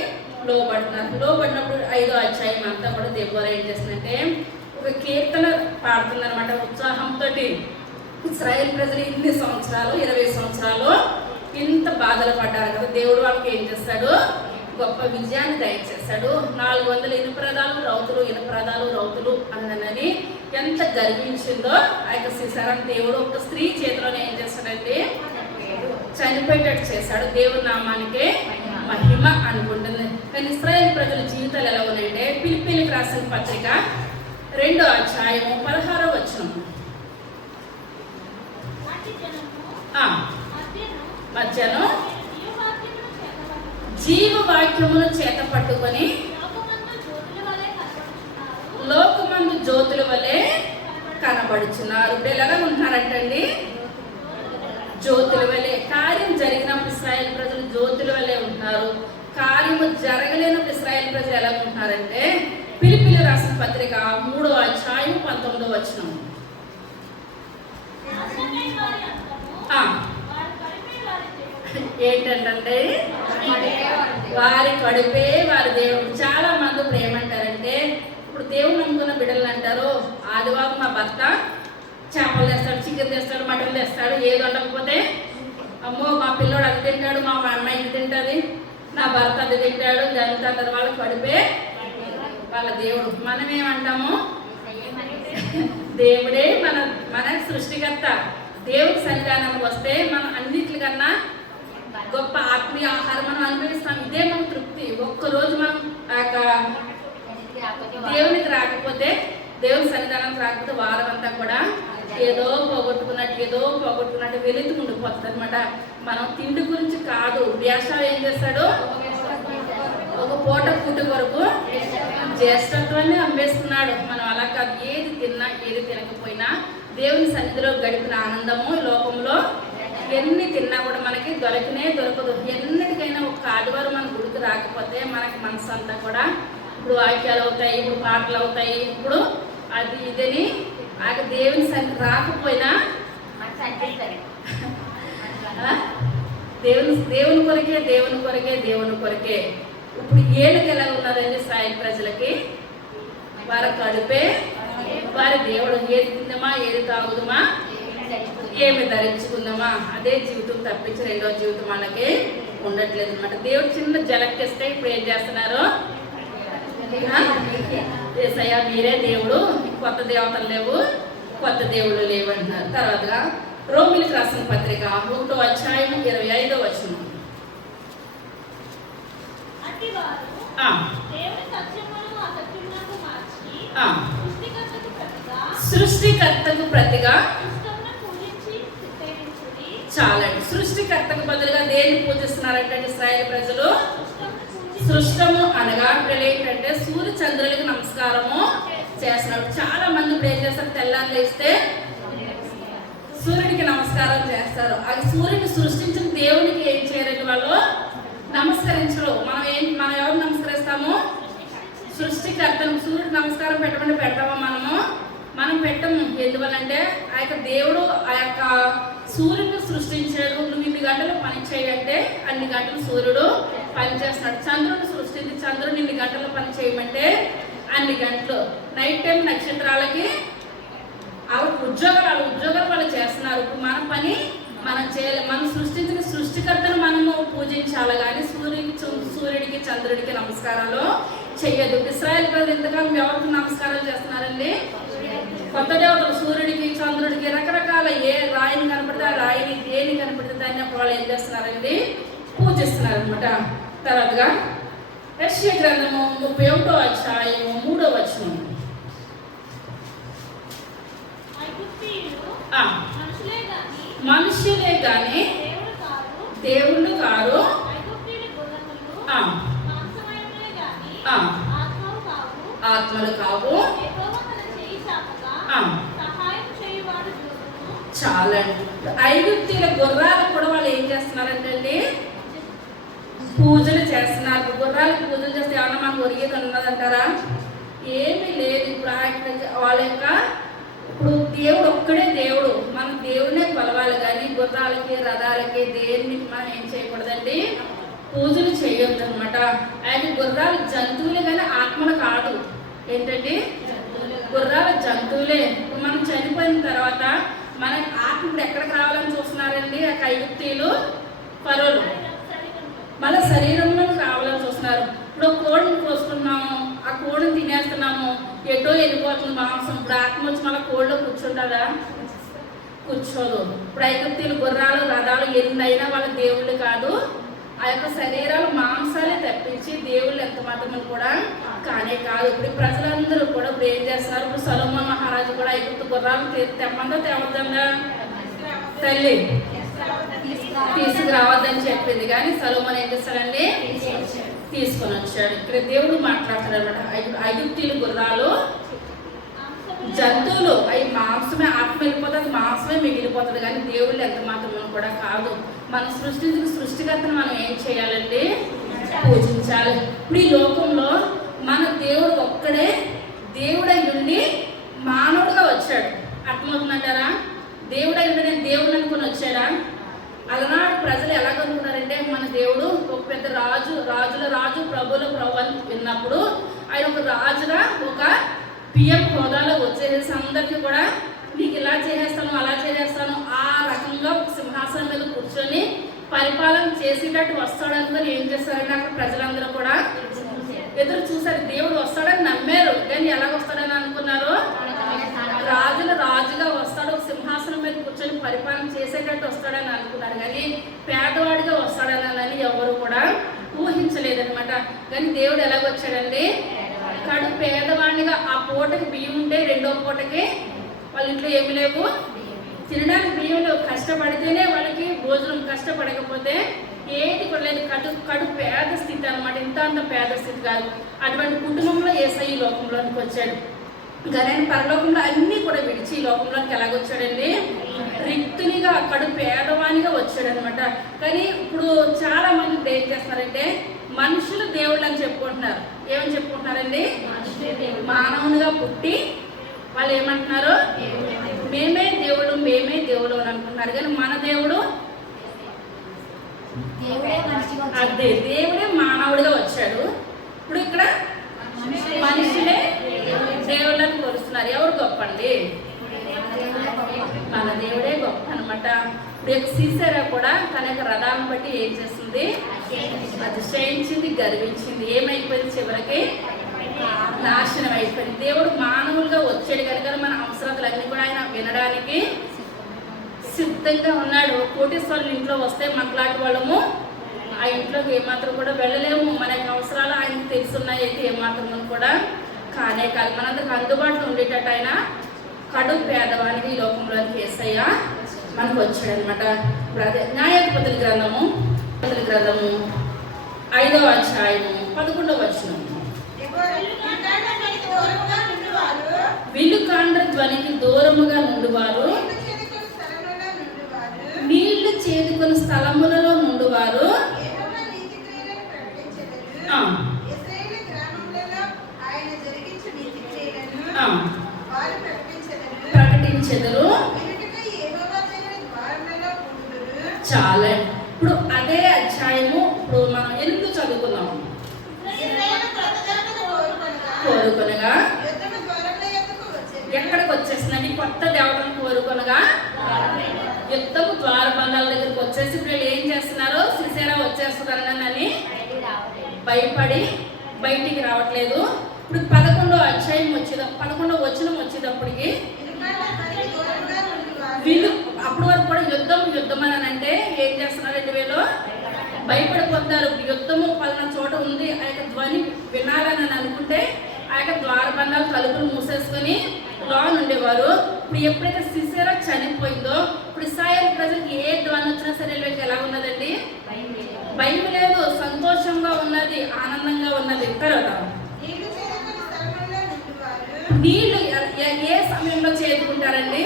లోబడుతున్నారు. లోబడినప్పుడు 5వ అధ్యాయం అంతా కూడా దెబోరా ఏం చేస్తుందంటే ఒక కీర్తన పాడుతుందన్నమాట ఉత్సాహంతో. ఇశ్రాయేల్ ప్రజలు ఇన్ని సంవత్సరాలు 20 సంవత్సరాలు ఇంత బాధలు పడ్డారు కదా, దేవుడు వాళ్ళకి ఏం చేస్తాడు, గొప్ప విజయాన్ని దయచేస్తాడు. 400 ఇనుపరదాలు రౌతులు అన్నదని ఎంత గర్వించిందో ఆ యొక్క సిసరాని దేవుడు ఒక స్త్రీ చేతిలోనే ఏం చేస్తాడంటే చనిపోయేటట్టు చేశాడు. దేవుడి నామానికే మహిమ అనుకుంటుంది. కానీ ఇశ్రాయేల్ ప్రజల జీవితాలు ఎలా ఉన్నాయంటే ఫిలిప్పీలకు రాసిన పత్రిక 2వ అధ్యాయము 16వ వచనం. మధ్యను జీవవాక్యమును చేత పట్టుకొని లోకమందు జ్యోతుల వలె కనబడుచున్నారు. ఇప్పుడు ఎలాగా ఉంటున్నారంటండి, జ్యోతుల వలె. కార్యం జరిగినప్పుడు ఇశ్రాయేల్ ప్రజలు జ్యోతుల వలె ఉంటున్నారు. కార్యము జరగలేనప్పుడు ఇశ్రాయేల్ ప్రజలు ఎలా ఉంటున్నారంటే ఫిలిప్పీలకు రాసిన పత్రిక 3వ అధ్యాయం 19వ వచనం. ఏంటంటే వారి కడుపే వారి దేవుడు. చాలా మంది ఇప్పుడు ఏమంటారంటే, ఇప్పుడు దేవుడు నమ్ముకున్న బిడ్డలు అంటారు, ఆదివారం మా భర్త చేపలు తెస్తాడు, చికెన్ తెస్తాడు, మటన్ తెస్తాడు, ఏది వండకపోతే అమ్మో మా పిల్లోడు అది తింటాడు, మా అమ్మాయి ఇది తింటుంది, నా భర్త అది తింటాడు, ఇదంతా అంటారు. వాళ్ళ కడుపే వాళ్ళ దేవుడు. మనం ఏమంటాము, దేవుడే మన సృష్టికర్త. దేవుడి సన్నిధానానికి వస్తే మనం అన్నిటికన్నా గొప్ప ఆత్మీయ ఆహారం మనం అనుభవిస్తాం. ఇదే మన తృప్తి. ఒక్కరోజు మనం దేవునికి రాకపోతే, దేవుని సన్నిధానానికి రాకపోతే వారం అంతా కూడా ఏదో పోగొట్టుకున్నట్టు వెళుతూ ఉండిపోతుంది అనమాట. మనం తిండి గురించి కాదు, వేషాలు ఏం చేస్తాడు, ఒక పూట కూటి వరకు జ్యేష్ఠత్వాన్ని అమ్మేస్తున్నాడు. మనం అలా కాదు, ఏది తిన్నా ఏది తినకపోయినా దేవుని సన్నిధిలో గడిపిన ఆనందము ఈ లోకంలో ఎన్ని తిన్నా కూడా మనకి దొరకదు. ఎన్నిటికైనా ఒక ఆదివారం మన గుడికి రాకపోతే మనకి మనసు అంతా కూడా ఇప్పుడు వాక్యాలు అవుతాయి, ఇప్పుడు పాటలు అవుతాయి, ఇప్పుడు అది ఇదని ఆ దేవుని సన్నిధి రాకపోయినా దేవుని కొరకే. ఇప్పుడు ఏళ్ళకి ఎలా ఉన్నదండి ఇశ్రాయేలు ప్రజలకి, వారి కడుపే వారి దేవుడు. ఏది తిందామా, ఏది తాగుదామా, ఏమి ధరించుకుందామా, అదే జీవితం తప్పించి రెండో జీవితం వాళ్ళకి ఉండట్లేదు అనమాట. దేవుడు చిన్న జలక్కిస్తే ఇప్పుడు ఏం చేస్తున్నారు, యేసయ్య మీరే దేవుడు, కొత్త దేవతలు లేవు, కొత్త దేవుళ్ళు లేవు అంటున్నారు. తర్వాత రోమిలకు రాసిన పత్రిక 1వ అధ్యాయం 25వ వచనం. సృష్టికర్తకు ప్రతిగా చాలండి. సృష్టికర్తకు బదులుగా దేన్ని పూజిస్తున్నారంటే ఇశ్రాయేలు ప్రజలు సృష్టము అనగా ఏంటంటే సూర్య చంద్రులకి నమస్కారము చేస్తున్నారు. చాలా మంది ఇప్పుడు ఏం చేస్తారు, తెల్లారి లేస్తే సూర్యుడికి నమస్కారం చేస్తారు. అది సూర్యుడిని సృష్టించిన దేవునికి ఏం చేయాలంటే వాళ్ళు నమస్కరించరు. మనం ఎవరు నమస్కరిస్తాము, సృష్టికర్తను. సూర్యుడికి నమస్కారం పెట్టమంటే పెడతామా మనం పెట్టము. ఎందువల్లంటే ఆ యొక్క దేవుడు ఆ యొక్క సూర్యుడిని సృష్టించాడు. నువ్వు ఇన్ని గంటలు పని చేయంటే అన్ని గంటలు సూర్యుడు పని చేస్తున్నాడు. చంద్రుడిని సృష్టించి చంద్రుడు ఇన్ని గంటలు పని చేయమంటే అన్ని గంటలు. నైట్ టైం నక్షత్రాలకి ఉద్యోగాలు వాళ్ళు చేస్తున్నారు. ఇప్పుడు మన పని మనం చేయాలి. మనం సృష్టించిన సృష్టికర్తను మనము పూజించాలి కానీ సూర్యుడికి చంద్రుడికి నమస్కారాలు చెయ్యదు. ఇశ్రాయేలు ప్రజలు ఎంతకాలం ఎవరికి నమస్కారాలు చేస్తున్నారండి, కొత్త దేవతలు సూర్యుడికి చంద్రుడికి రకరకాల ఏ రాయిని కనపడితే ఆ రాయిని దేని కనపడితే దాన్ని వాళ్ళు ఏం చేస్తున్నారండి, పూజిస్తున్నారు అనమాట. తర్వాతగా యెషయా గ్రంథము 31వ అధ్యాయము 3వ వచనం. మనుషులే గాని దేవుళ్ళు కారు, ఆత్మలు కావు. చాలండి. ఐగుప్తీయుల గుర్రాలకు కూడా వాళ్ళు ఏం చేస్తున్నారంటే పూజలు చేస్తున్నారు. గుర్రాలకు పూజలు చేస్తే ఏమన్నా మనకు ఒరిగేది ఉన్నదంటారా, ఏమీ లేదు. ఇప్పుడు వాళ్ళ యొక్క ఇప్పుడు దేవుడు ఒక్కడే దేవుడు, మనం దేవుడినే కొలవాలి కానీ గుర్రాలకి రథాలకి దేన్ని మనం ఏం చేయకూడదండి, పూజలు చేయొద్దు అనమాట. ఆయన గుర్రాలు జంతువులు కానీ ఆత్మలు కాదు. ఏంటండి, గుర్రాల జంతువులు జంతువులే. ఇప్పుడు మనం చనిపోయిన తర్వాత మన ఆత్మ ఇప్పుడు ఎక్కడికి రావాలని చూస్తున్నారండి? ఆ ఐగుప్తీయులు, ఫరోలు మళ్ళీ శరీరంలో రావాలని చూస్తున్నారు. ఇప్పుడు కోడిని కోసుకున్నాము, ఆ కోడిని తినేస్తున్నాము, ఎటో వెళ్ళిపోతుంది మాంసం. ఇప్పుడు ఆత్మ వచ్చి మళ్ళీ కోడిలో కూర్చుంటుందా? కూర్చోదు. ఇప్పుడు ఐగుప్తీయులు గుర్రాలు, రథాలు ఎన్నైనా వాళ్ళ దేవుళ్ళు కాదు. ఆ యొక్క శరీరాలు మాంసాలే తప్పించి దేవుళ్ళు ఎంత మాత్రం కూడా కానే కాదు. ఇప్పుడు ప్రజలందరూ కూడా ఇప్పుడు ఏం చేస్తున్నారు? ఇప్పుడు సొలొమోను మహారాజు కూడా ఐగుప్తు గుర్రాలు తెమ్మందో తేవద్దా? తల్లి తీసుకురావద్దని చెప్పింది, కానీ సొలొమోను ఏం చేస్తాడండి? తీసుకొని వచ్చాడు. ఇక్కడ దేవుడు మాట్లాడతాడు అనమాట. ఐగుప్తీయులు గుర్రాలు జంతువులు, అవి మాంసమే, ఆత్మ వెళ్ళిపోతుంది, మాంసమే మిగిలిపోతుంది, కానీ దేవుళ్ళు ఎంత మాత్రం కూడా కాదు. మనం సృష్టించిన సృష్టికర్తను మనం ఏం చేయాలండి? పూజించాలి. ఇప్పుడు ఈ లోకంలో మన దేవుడు ఒక్కడే దేవుడై ఉండి మానవుడుగా వచ్చాడు. అర్థమవుతుందంటారా? దేవుడై ఉండి నేను దేవుడు అనుకుని వచ్చాడా? అలనాడు ప్రజలు ఎలాగనుకున్నారంటే మన దేవుడు ఒక పెద్ద రాజు, రాజుల రాజు, ప్రభుల ప్రభు అని విన్నప్పుడు ఆయన ఒక రాజుగా ఒక పిఎం హోదాలో వచ్చేసి అందరికీ కూడా నీకు ఇలా చేసేస్తాను, అలా చేసేస్తాను, ఆ రకంగా ఒక సింహాసనం మీద కూర్చొని పరిపాలన చేసేటట్టు వస్తాడనుకొని ఏం చేస్తారంటే అక్కడ ప్రజలందరూ కూడా ఎదురు చూసారు. దేవుడు వస్తాడని నమ్మారు, కానీ ఎలాగ వస్తాడని అనుకున్నారు? రాజుల రాజుగా వస్తాడు, ఒక సింహాసనం మీద కూర్చొని పరిపాలన చేసేటట్టు వస్తాడని అనుకున్నారు, కానీ పేదవాడిగా వస్తాడని ఎవరు కూడా ఊహించలేదనమాట. కానీ దేవుడు ఎలాగొచ్చాడండి? కడు పేదవాడిగా. ఆ పూటకి బియ్యం ఉంటే రెండో పూటకి వాళ్ళ ఇంట్లో ఏమి లేవు, తినడానికి బియ్యం లేవు, కష్టపడితేనే వాళ్ళకి భోజనం, కష్టపడకపోతే ఏది కూడా లేదు. కడు పేద స్థితి అనమాట. ఇంత అంత పేద స్థితి కాదు. అటువంటి కుటుంబంలో యేసయ్య లోకంలోనికి వచ్చాడు. కానీ ఆయన పరలోకంలో అన్నీ కూడా విడిచి ఈ లోకంలోకి ఎలాగొచ్చాడండి? రిక్తునిగా, కడు పేదవానిగా వచ్చాడు అనమాట. కానీ ఇప్పుడు చాలా మంది ఇప్పుడు ఏం చేస్తున్నారంటే మనుషులు దేవుళ్ళు అని చెప్పుకుంటున్నారు. ఏమని చెప్పుకుంటున్నారండి? మానవునిగా పుట్టి వాళ్ళు ఏమంటున్నారు? మేమే దేవుడు, మేమే దేవుడు అని అనుకుంటున్నారు. కానీ మన దేవుడు అదే దేవుడే మానవుడిగా వచ్చాడు. ఇప్పుడు ఇక్కడ మనుషులే దేవుళ్ళని కొలుస్తున్నారు. ఎవరు గొప్ప అండి? మన దేవుడే గొప్ప అనమాట. ఇప్పుడు సీసెరా కూడా తన యొక్క రథాన్ని బట్టి ఏం చేస్తుంది? అతిశయించింది, గర్వించింది. ఏమైపోయింది? చివరికి నాశనం అయిపోయింది. దేవుడు మానవులుగా వచ్చాడు కనుక మన అవసరాలన్నీ కూడా ఆయన వినడానికి సిద్ధంగా ఉన్నాడు. కోటీశ్వరులు ఇంట్లో వస్తే మనలాంటి వాళ్ళము ఆ ఇంట్లోకి ఏమాత్రం కూడా వెళ్ళలేము. మన యొక్క అవసరాలు ఆయనకు తెలుసున్నాయి అయితే ఏమాత్రం కూడా కానే కాదు. మనందరికి అందుబాటులో ఉండేటట్టు ఆయన కడు పేదవానికి ఈ లోకంలోకి యేసయ్య మనకు వచ్చాడు అనమాట. ఇప్పుడు అదే న్యాయాధిపతుల గ్రంథము 5వ అధ్యాయము 11వ వచనం. విలుకాండ్ర ధ్వనికి దూరముగా నుండువారు, నీళ్లు చేదుకుని స్థలములలో నుండువారు ప్రకటించెదరు. చాలా. ఇప్పుడు అదే అధ్యాయము ఇప్పుడు మనం ఎందుకు చదువుకున్నాము? కోరుకొనగా ఎక్కడికి వచ్చేసిందండి? కొత్త దేవతను కోరుకొనగా యుద్ధము ద్వారబంధాల దగ్గరికి వచ్చేసి ఇప్పుడు ఏం చేస్తున్నారు? సిసేరా వచ్చేస్తున్నారని భయపడి బయటికి రావట్లేదు. ఇప్పుడు 11వ అధ్యాయం 11వ వచనం వచ్చేటప్పటికి వీళ్ళు అప్పటి వరకు కూడా యుద్ధం అని అంటే ఏం చేస్తున్నారు? 2000 భయపడిపోతారు. యుద్ధము పలానా చోట ఉంది, ఆ యొక్క ధ్వని వినాలని అనుకుంటే ఆ యొక్క ద్వారబంధాలు తలుపులు మూసేసుకొని లోన్ ఉండేవారు. ఇప్పుడు ఎప్పుడైతే సిసేరా చనిపోయిందో ఇప్పుడు ఇశ్రాయేలు ప్రజలకు ఏ ధ్వని వచ్చినా సరే వీళ్ళకి ఎలా ఉన్నదండి? భయం లేదు, సంతోషంగా ఉన్నది, ఆనందంగా ఉన్నది. తర్వాత నీళ్లు ఏ సమయంలో చేరుకుంటారండి?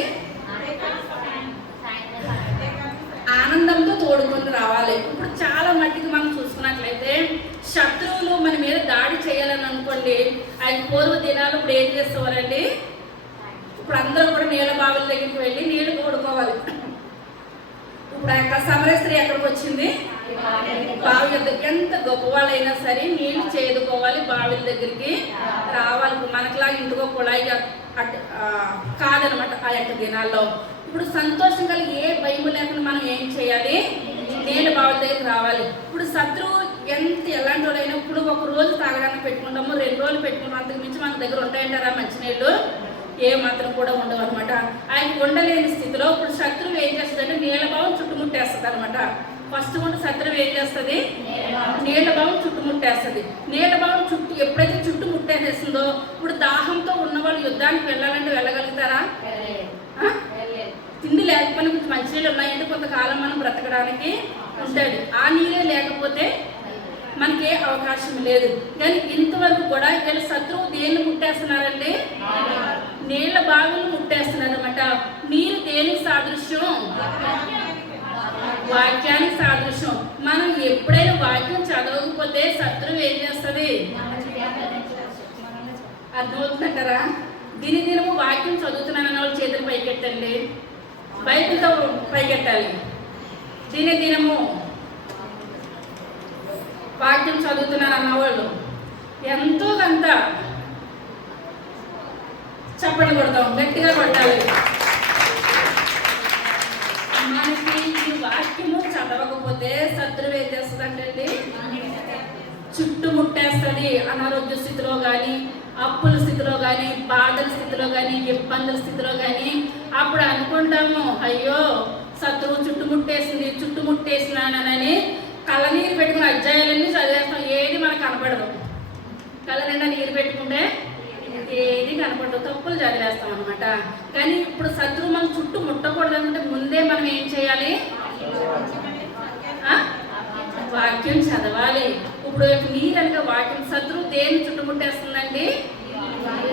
ఆనందంతో తోడుకొని రావాలి. ఇప్పుడు చాలా మట్టికి మనం చూసుకున్నట్లయితే శత్రువులు మన మీద దాడి చేయాలని అనుకోండి, ఆయన పూర్వ దినాలు ఇప్పుడు ఏం చేసేవారండి? ఇప్పుడు అందరూ కూడా నీళ్ళ బావుల దగ్గరికి వెళ్ళి నీళ్లు తోడుకోవాలి. ఇప్పుడు ఆ యొక్క సమరయ స్త్రీ ఎక్కడికి వచ్చింది? బావి దగ్గరికి. ఎంత గొప్పవాళ్ళైనా సరే నీళ్లు చేదుకోవాలి, బావిల దగ్గరికి రావాలి. మనకులాగా ఇంటికో కుళాయి కాదనమాట ఆ యొక్క దినాల్లో. ఇప్పుడు సంతోషం కలిగి ఏ భయము లేకుండా మనం ఏం చేయాలి? నీళ్ళ బావుల దగ్గరికి రావాలి. ఇప్పుడు శత్రువు ఎలాంటి వాళ్ళైనా ఇప్పుడు ఒక రోజు తాగడానికి పెట్టుకుంటాము, 2 రోజులు పెట్టుకుంటాం, అంతకు మించి మన దగ్గర ఉంటాయంటారా మంచినీళ్ళు? ఏ మాత్రం కూడా ఉండవు అనమాట. ఆయన ఉండలేని స్థితిలో ఇప్పుడు శత్రువు ఏం చేస్తుందంటే నీళ్ళ బావం చుట్టుముట్టేస్తుంది అనమాట. ఫస్ట్ ముందు శత్రువు ఏం చేస్తుంది? నీళ్ళ బావం చుట్టుముట్టేస్తుంది. నీళ్ళ బావం ఎప్పుడైతే చుట్టుముట్టేసేస్తుందో ఇప్పుడు దాహంతో ఉన్న వాళ్ళు యుద్ధానికి వెళ్ళాలంటే వెళ్ళగలుగుతారా? తిండి లేకపోయినా కొంచెం మంచినీళ్ళు ఉన్నాయంటే కొంతకాలం మనం బ్రతకడానికి ఉంటుంది. ఆ నీళ్ళే లేకపోతే మనకే అవకాశం లేదు. కానీ ఇంతవరకు కూడా వీళ్ళ శత్రువు దేన్ని ముట్టేస్తున్నారండి? నీళ్ళ బావులు ముట్టేస్తున్నారు అనమాట. నీరు దేనికి సాదృశ్యం? వాక్యానికి సాదృశ్యం. మనం ఎప్పుడైనా వాక్యం చదవకపోతే శత్రువు ఏం చేస్తుంది? అర్థమవుతుందంటారా? దినము వాక్యం చదువుతున్నాను అన్న వాళ్ళు చేతులు పైకెట్టండి. బైబిల్తో పైకెట్టాలి. దినము వాక్యం చదువుతున్నాను అన్నవాళ్ళు ఎంతో కొంత చప్పట్లు కొడతాం, గట్టిగా కొట్టాలి. మనకి ఈ వాక్యము చదవకపోతే శత్రువు ఏం చేస్తుందంటే చుట్టుముట్టేస్తుంది. అనారోగ్య స్థితిలో కానీ, అప్పుల స్థితిలో కానీ, బాధల స్థితిలో కానీ, ఇబ్బందుల స్థితిలో కానీ అప్పుడు అనుకుంటాము అయ్యో శత్రువు చుట్టుముట్టేసినానని కళ్ళ నీరు పెట్టుకుని అధ్యాయాలన్నీ చదివేస్తాం. ఏది మనకు కనపడదు. కళ్ళ నిండా నీరు పెట్టుకుంటే ఏది కనపడదు, తప్పులు చదివేస్తాం అనమాట. కానీ ఇప్పుడు శత్రువు మనం చుట్టూ ముట్టకూడదంటే ముందే మనం ఏం చేయాలి? వాక్యం చదవాలి. ఇప్పుడు నీరు అనగా వాక్యం. శత్రువు దేన్ని చుట్టుముట్టేస్తుందండి?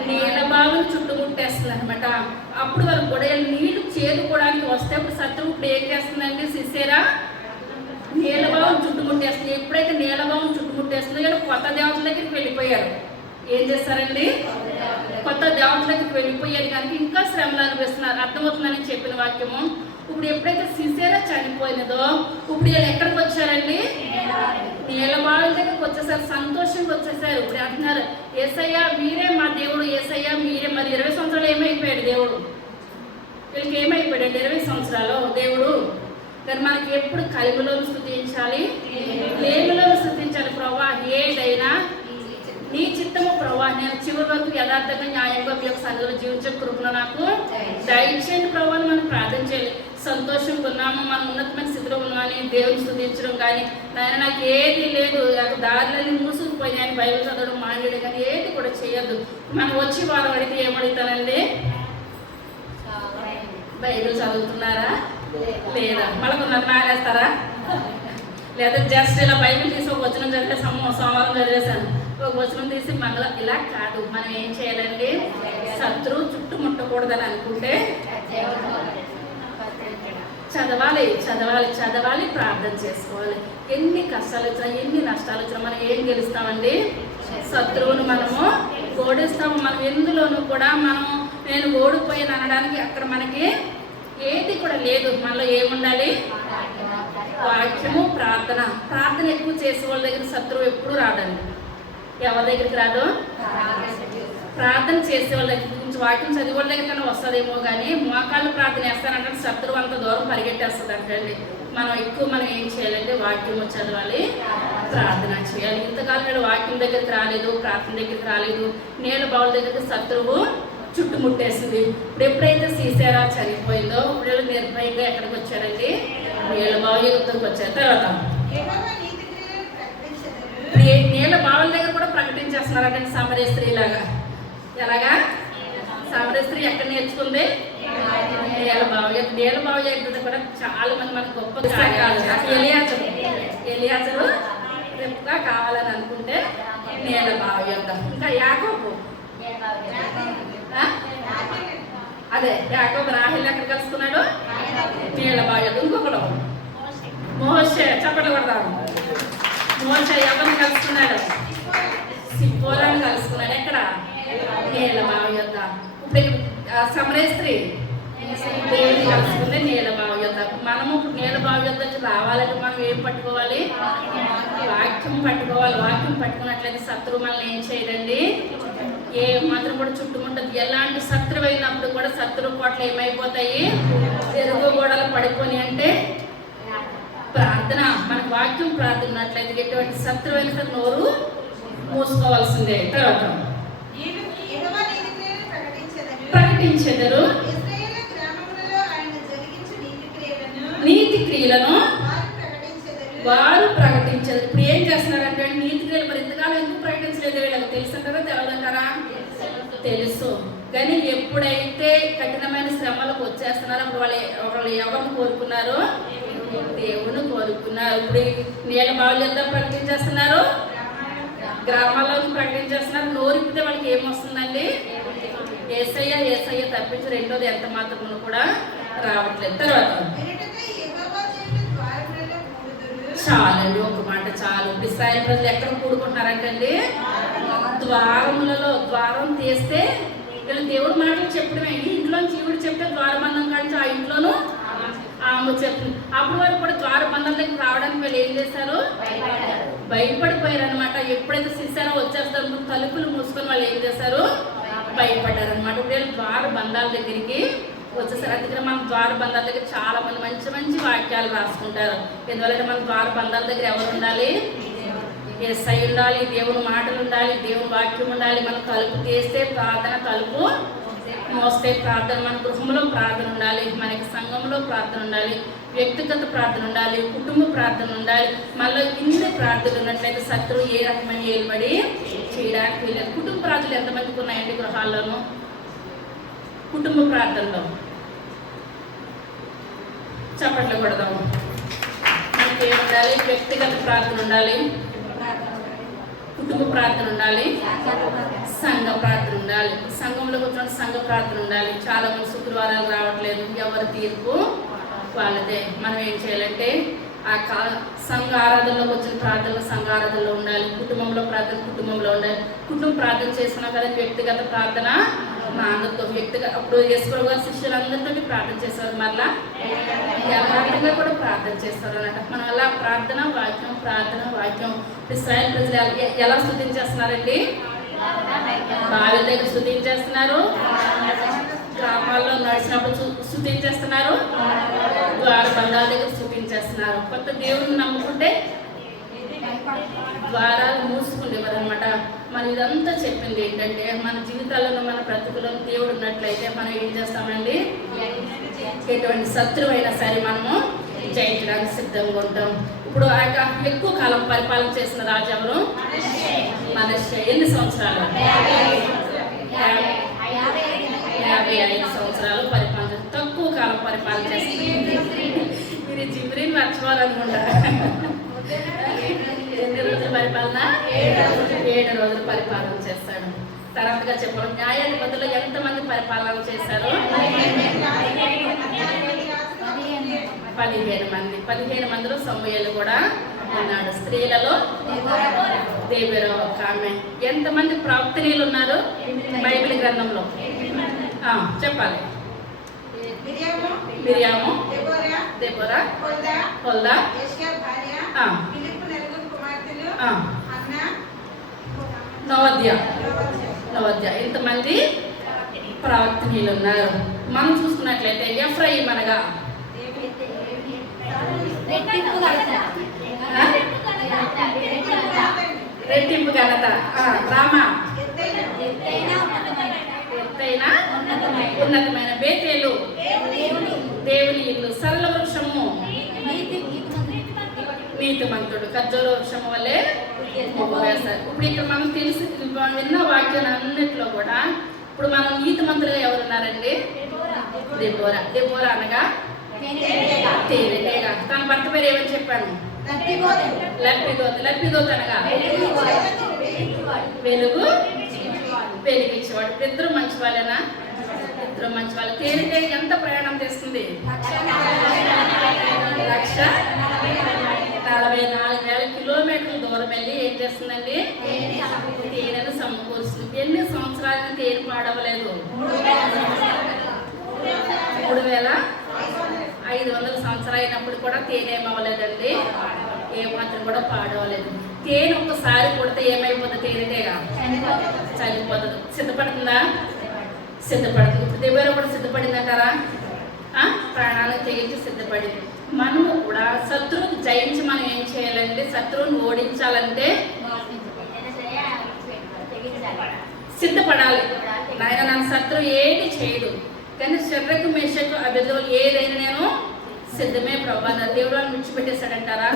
నీళ్ళ బావుని చుట్టుముట్టేస్తుంది అనమాట. అప్పుడు వరకు కూడా నీళ్లు చేదుకోవడానికి వస్తే ఇప్పుడు శత్రువు ఇప్పుడు ఏం చేస్తుందండి? సిసేరా నీళ్ళ బావుని చుట్టుముట్టేస్తుంది. ఎప్పుడైతే నీళ్ళ బావుని చుట్టుముట్టేస్తుందో వీళ్ళు కొత్త దేవతల దగ్గరికి వెళ్ళిపోయారు. ఏం చేస్తారండి? కొత్త దేవతల దగ్గరికి వెళ్ళిపోయారు కనుక ఇంకా శ్రమలు అనిపిస్తున్నారు. అర్థమవుతుందని చెప్పిన వాక్యము. ఇప్పుడు ఎప్పుడైతే సిసేరా చనిపోయినదో ఇప్పుడు వీళ్ళు ఎక్కడికి వచ్చారండి? నీళ్ళ బావుల దగ్గరికి వచ్చేసారు, సంతోషంగా వచ్చేసారు. ఇప్పుడు అంటున్నారు యేసయ్య మీరే మా దేవుడు, యేసయ్య మీరే. మరి 20 సంవత్సరాలు ఏమైపోయాడు దేవుడు? వీళ్ళకి ఏమైపోయాడు 20 సంవత్సరాలు దేవుడు? కానీ మనకి ఎప్పుడు కలిమిలో స్తుతించాలి, లేమిలో స్తుతించాలి. ప్రభా ఏదైనా నీ చిత్తము ప్రభా, నేను చివరి వరకు యథార్థంగా న్యాయంగా మీ యొక్క సన్నిధిలో జీవించే కృపను నాకు దయచేయండి ప్రభా అని మనం ప్రార్థన చేయాలి. సంతోషంగా ఉన్నాము, మనం ఉన్నతమైన స్థితిలో ఉన్నామని దేవుని స్తుతించడం కానీ, నాయన నాకు ఏది లేదు, నాకు దారులన్నీ మూసుకుపోయినాయని బైబిల్ చదవడం మానేయడం కానీ ఏది కూడా చేయొద్దు. మనం వచ్చి వారు అడిగితే ఏమడుగుతానండి? బైబిల్ చదువుతున్నారా లేదా? మళ్ళీ కొందరు మానేస్తారా? లేదా జస్ట్ ఇలా బైబిల్ తీసి ఒక వచనం చదివేసాము, సోమవారం చదివేశాను, ఒక వచనం తీసి మంగళ ఇలా కాదు. మనం ఏం చేయాలండి? శత్రువు చుట్టుముట్టకూడదని అనుకుంటే చదవాలి, ప్రార్థన చేసుకోవాలి. ఎన్ని కష్టాలు వచ్చినా, ఎన్ని నష్టాలు వచ్చినా మనం ఏం గెలుస్తామండి? శత్రువును మనము ఓడిస్తాము. మనం ఎందులోనూ కూడా నేను ఓడిపోయాను అనడానికి అక్కడ మనకి ఏది కూడా లేదు. మనలో ఏముండాలి? వాక్యము, ప్రార్థన ఎక్కువ చేసే వాళ్ళ దగ్గర శత్రువు ఎప్పుడు రాదండి. ఎవరి దగ్గరికి రాదు? ప్రార్థన చేసే వాళ్ళ దగ్గర, కొంచెం వాక్యం చదివే వాళ్ళ దగ్గర కన్నా వస్తుందేమో కానీ మోకాళ్ళు ప్రార్థన వేస్తానంటే శత్రువు అంత దూరం పరిగెట్టేస్తుంది అంటండి. మనం ఏం చేయాలంటే వాక్యము చదవాలి, ప్రార్థన చేయాలి. ఇంతకాలం నేను వాక్యం దగ్గరికి రాలేదు, ప్రార్థన దగ్గరికి రాలేదు, నీళ్ళ బావుల దగ్గరికి శత్రువు చుట్టుముట్టేసింది. ఇప్పుడు ఎప్పుడైతే సీసేరా చనిపోయిందో ఇప్పుడు నిర్భయంగా ఎక్కడికి వచ్చారండి? నీళ్ళ బావుల దగ్గరికి వచ్చారు. తర్వాత నీళ్ళ బావుల దగ్గర కూడా ప్రకటించేస్తున్నారంటే సమరయ స్త్రీ లాగా. ఎలాగా? సమరయ స్త్రీ ఎక్కడ నేర్చుకుంది? నీళ్ళ బావు దగ్గర కూడా చాలా మంది మనకు గొప్ప ఎలియాజరు రేపుగా కావాలని అనుకుంటే నీళ్ళ బావు యొక్క. ఇంకా యాకోబు, అదే యాకోబు రాహేలు ఎక్కడ కలుసుకున్నాడు? నీళ్ళ బావు యొక్క. ఇంకొకడు మోషే, చెప్పండి కొడతాము. మోషే ఎవరిని కలుసుకున్నాడు? సిప్పోరాని కలుసుకున్నాడు. ఎక్కడ? నీళ్ళ బావు యొక్క. ఇప్పుడు సమరయ స్త్రీ దేవుని కలుసుకుంటే నీళ్ళ బావు యొక్క. మనము నీళ్ళ బావు యొక్కకి రావాలంటే మనం ఏం పట్టుకోవాలి? వాక్యం పట్టుకోవాలి. వాక్యం పట్టుకున్నట్లయితే శత్రువు మనల్ని ఏం చేయదండి, ఏ మాత్రం కూడా చుట్టుముట్టదు. ఎలాంటి శత్రువైనప్పుడు కూడా శత్రు కోటలు ఏమైపోతాయి, ఎరుగు గోడలు పడిపోయి. అంటే ప్రార్థన, మనకు వాక్యం ప్రార్థన ఉన్నట్లయితే ఎటువంటి శత్రువైన సరే నోరు మూసుకోవాల్సిందే. తర్వాత యెహోవా నీతి క్రియలను ప్రకటించెదరు, ఇశ్రాయేలు గ్రామములలో ఆయన జరిగించు నీతి క్రియలను వారు ప్రకటించెదరు. వారు ప్రకటించారు. ఇప్పుడు ఏం చేస్తున్నారంటే నీతి క్రియలు మరి ఇంతకాలం ఎందుకు ప్రకటించలేదు? వీళ్ళకి తెలుసంటారా తెలవదంటారా? తెలుసు. కానీ ఎప్పుడైతే కఠినమైన శ్రమలకు వచ్చేస్తున్నారో అప్పుడు వాళ్ళు ఎవరిని కోరుకున్నారు? దేవుని కోరుకున్నారు. ఇప్పుడు నీళ్ళ బావులు ఎంత ప్రకటించేస్తున్నారు? గ్రామాల్లో ప్రకటించేస్తున్నారు. నోరిపితే వాళ్ళకి ఏమొస్తుందండి? ఏసయ్య ఏసయ్య తప్పించి రెండోది ఎంత మాత్రం కూడా రావట్లేదు. తర్వాత వినుటకై యెహోవా చేయుట ద్వారములలో కూడుదురు. చాలండి, ఒక మాట చాలు. ఇశ్రాయేలు ప్రజలు ఎక్కడ కూడుకుంటున్నారంటండి? ద్వారములలో. ద్వారం తీస్తే వీళ్ళు దేవుడు మాటలు చెప్పడమే. ఈ ఇంట్లో జీవుడు చెప్తే ద్వారబంధం కానీ ఆ ఇంట్లోనూ ఆమె చెప్తుంది. అప్పుడు వారు కూడా ద్వారబంధం దగ్గర రావడానికి వీళ్ళు ఏం చేశారు? భయపడిపోయారు అనమాట. ఎప్పుడైతే చూసారో వచ్చేస్తారు తలుపులు మూసుకొని వాళ్ళు ఏం చేశారు? భయపడ్డారు అనమాట. ఇప్పుడు వీళ్ళు ద్వారబంధాల దగ్గరికి వచ్చేసారు. అందుకని మన ద్వారబంధాల దగ్గర చాలా మంది మంచి మంచి వాక్యాలు రాసుకుంటారు. ఎందువల్ల మన ద్వారబంధాల దగ్గర ఎవరు ఉండాలి? యేసయ్య ఉండాలి, దేవుని మాటలు ఉండాలి, దేవుని వాక్యం ఉండాలి. మనం తలుపు తీస్తే ప్రార్థన, తలుపు మోస్తే ప్రార్థన, మన గృహంలో ప్రార్థన ఉండాలి, మనకి సంఘంలో ప్రార్థన ఉండాలి, వ్యక్తిగత ప్రార్థన ఉండాలి, కుటుంబ ప్రార్థన ఉండాలి. మళ్ళీ ఇన్ని ప్రార్థనలు ఉన్నట్లయితే శత్రువు ఏ రకమైన ఏలుబడి చేయడానికి వీలేదు. కుటుంబ ప్రార్థనలు ఎంతమందికి ఉన్నాయండి గృహాల్లోనూ? కుటుంబ ప్రార్థనలో చప్పట్లు కొడదాము. మనకి ఏమి ఉండాలి? వ్యక్తిగత ప్రార్థన ఉండాలి, కుటుంబ ప్రార్థన ఉండాలి, సంఘ ప్రార్థన ఉండాలి. సంఘంలోకి వచ్చిన సంఘ ప్రార్థన ఉండాలి. చాలా మంది శుక్రవారాలు రావట్లేదు. ఎవరి తీర్పు వాళ్ళదే. మనం ఏం చేయాలంటే ఆ సంఘ ఆరాధనలోకి వచ్చిన ప్రార్థనలు సంఘ ఆరాధనలో ఉండాలి, కుటుంబంలో ప్రార్థన కుటుంబంలో ఉండాలి. కుటుంబ ప్రార్థన చేసుకున్నాం కదా, వ్యక్తిగత ప్రార్థన అందరితో వ్యక్తిగత. అప్పుడు యేసుప్రభు గారు శిష్యులందరితో ప్రార్థన చేసేవారు, మరలా యథార్థంగా కూడా ప్రార్థన చేస్తారు అన్నమాట. మనం అలా ప్రార్థన వాక్యం, ప్రార్థన వాక్యం. ఇశ్రాయేలు ప్రజలు ఎలా స్తుతించేస్తున్నారండి? బావి దగ్గర స్తుతించేస్తున్నారు, గ్రామాల్లో నడిచినప్పుడు స్తుతించేస్తున్నారు, ద్వారబంధాల దగ్గర స్తుతించేస్తున్నారు. కొత్త దేవుడిని నమ్ముకుంటే ద్వారాలు మూసుకుండేవారు అనమాట. మనం ఇదంతా చెప్పింది ఏంటంటే మన జీవితాలను మన బ్రతుకులను దేవుడు ఉన్నట్లయితే మనం ఏం చేస్తామండి? ఎటువంటి శత్రువైనా సరే మనము జయించడానికి సిద్ధంగా ఉంటాం. ఇప్పుడు ఆ యొక్క ఎక్కువ కాలం పరిపాలన చేసిన రాజు ఎవరు? మనష్షే. ఎన్ని సంవత్సరాలు? 55 సంవత్సరాలు పరిపాలన చేస్తారు. తక్కువ కాలం పరిపాలన చేస్తుంది. మీరు జిబ్రీని మర్చిపోవాలనుకుంటా. ఎన్ని రోజుల పరిపాలన? 7 రోజులు పరిపాలన చేస్తాడు. తర్వాతగా చెప్పడం న్యాయాధిపతులు ఎంతమంది పరిపాలన చేశారు? 15 మంది. 15 మందిలో సమూయేలు కూడా ఉన్నాడు. స్త్రీలలో దేబెరా ఒక ఆమె. ఎంతమంది ప్రవక్తనీయులు ఉన్నారు బైబిల్ గ్రంథంలో? చెప్పాలి. Miriam, Deborah, Huldah, Noadiah. ఇంతమంది ప్రవక్తనీయులు ఉన్నారు. మనం చూసుకున్నట్లయితే ఎఫ్రాయిం అనగా రెట్టింపు ఘనత. రామ ఎత్తైన ఉన్నతమైన బేతేలు దేవుని ఇల్లు. సరళ వృక్షము నీతిమంతుడు. ఖర్జూర వృక్షము వల్లే వేస్తారు. ఇప్పుడు ఇక్కడ మనం తెలిసి విన్న వాక్యాలు అన్నింటిలో కూడా ఇప్పుడు మనం నీతిమంతులుగా ఎవరున్నారండి? దెబోరా. దెబోరా అనగా తేనెగా. తన భర్త పేరు ఏమని చెప్పాను? లప్పిదోత. లప్పిదోత అనగా వెలుగు వెలిగించేవాడు. ఇద్దరు మంచి వాళ్ళేనా? ఇద్దరు మంచి వాళ్ళు. తేనె ఎంత ప్రయాణం చేస్తుంది? 1,44,000 కిలోమీటర్ల దూరం వెళ్ళి ఏం చేస్తుందండి? తేనెను సమకూరుస్తుంది. ఎన్ని సంవత్సరాలను తేనె పాడవలేదు? 3,500 సంవత్సరాలు అయినప్పుడు కూడా తేనె ఏమవ్వలేదండి, ఏమాత్రం కూడా పాడవలేదు. తేనె ఒక్కసారి కొడితే ఏమైపోతుంది? తేనెగా చనిపోతుంది. సిద్ధపడుతుందా? సిద్ధపడుతుంది. ఇప్పుడు దెబ్బలో కూడా సిద్ధపడిందంటారా? ప్రాణాలను తెగించి సిద్ధపడింది. మనము కూడా శత్రువుని జయించి మనం ఏం చేయాలంటే, శత్రువుని ఓడించాలంటే సిద్ధపడాలి. నాయన నా శత్రువు ఏది చేయడు, కానీ శరీరకు మేషకు అభివృద్ధులు ఏదైనా నేను సిద్ధమే ప్రభా. నా దేవుడు అని విడిచిపెట్టేశాడంటారా?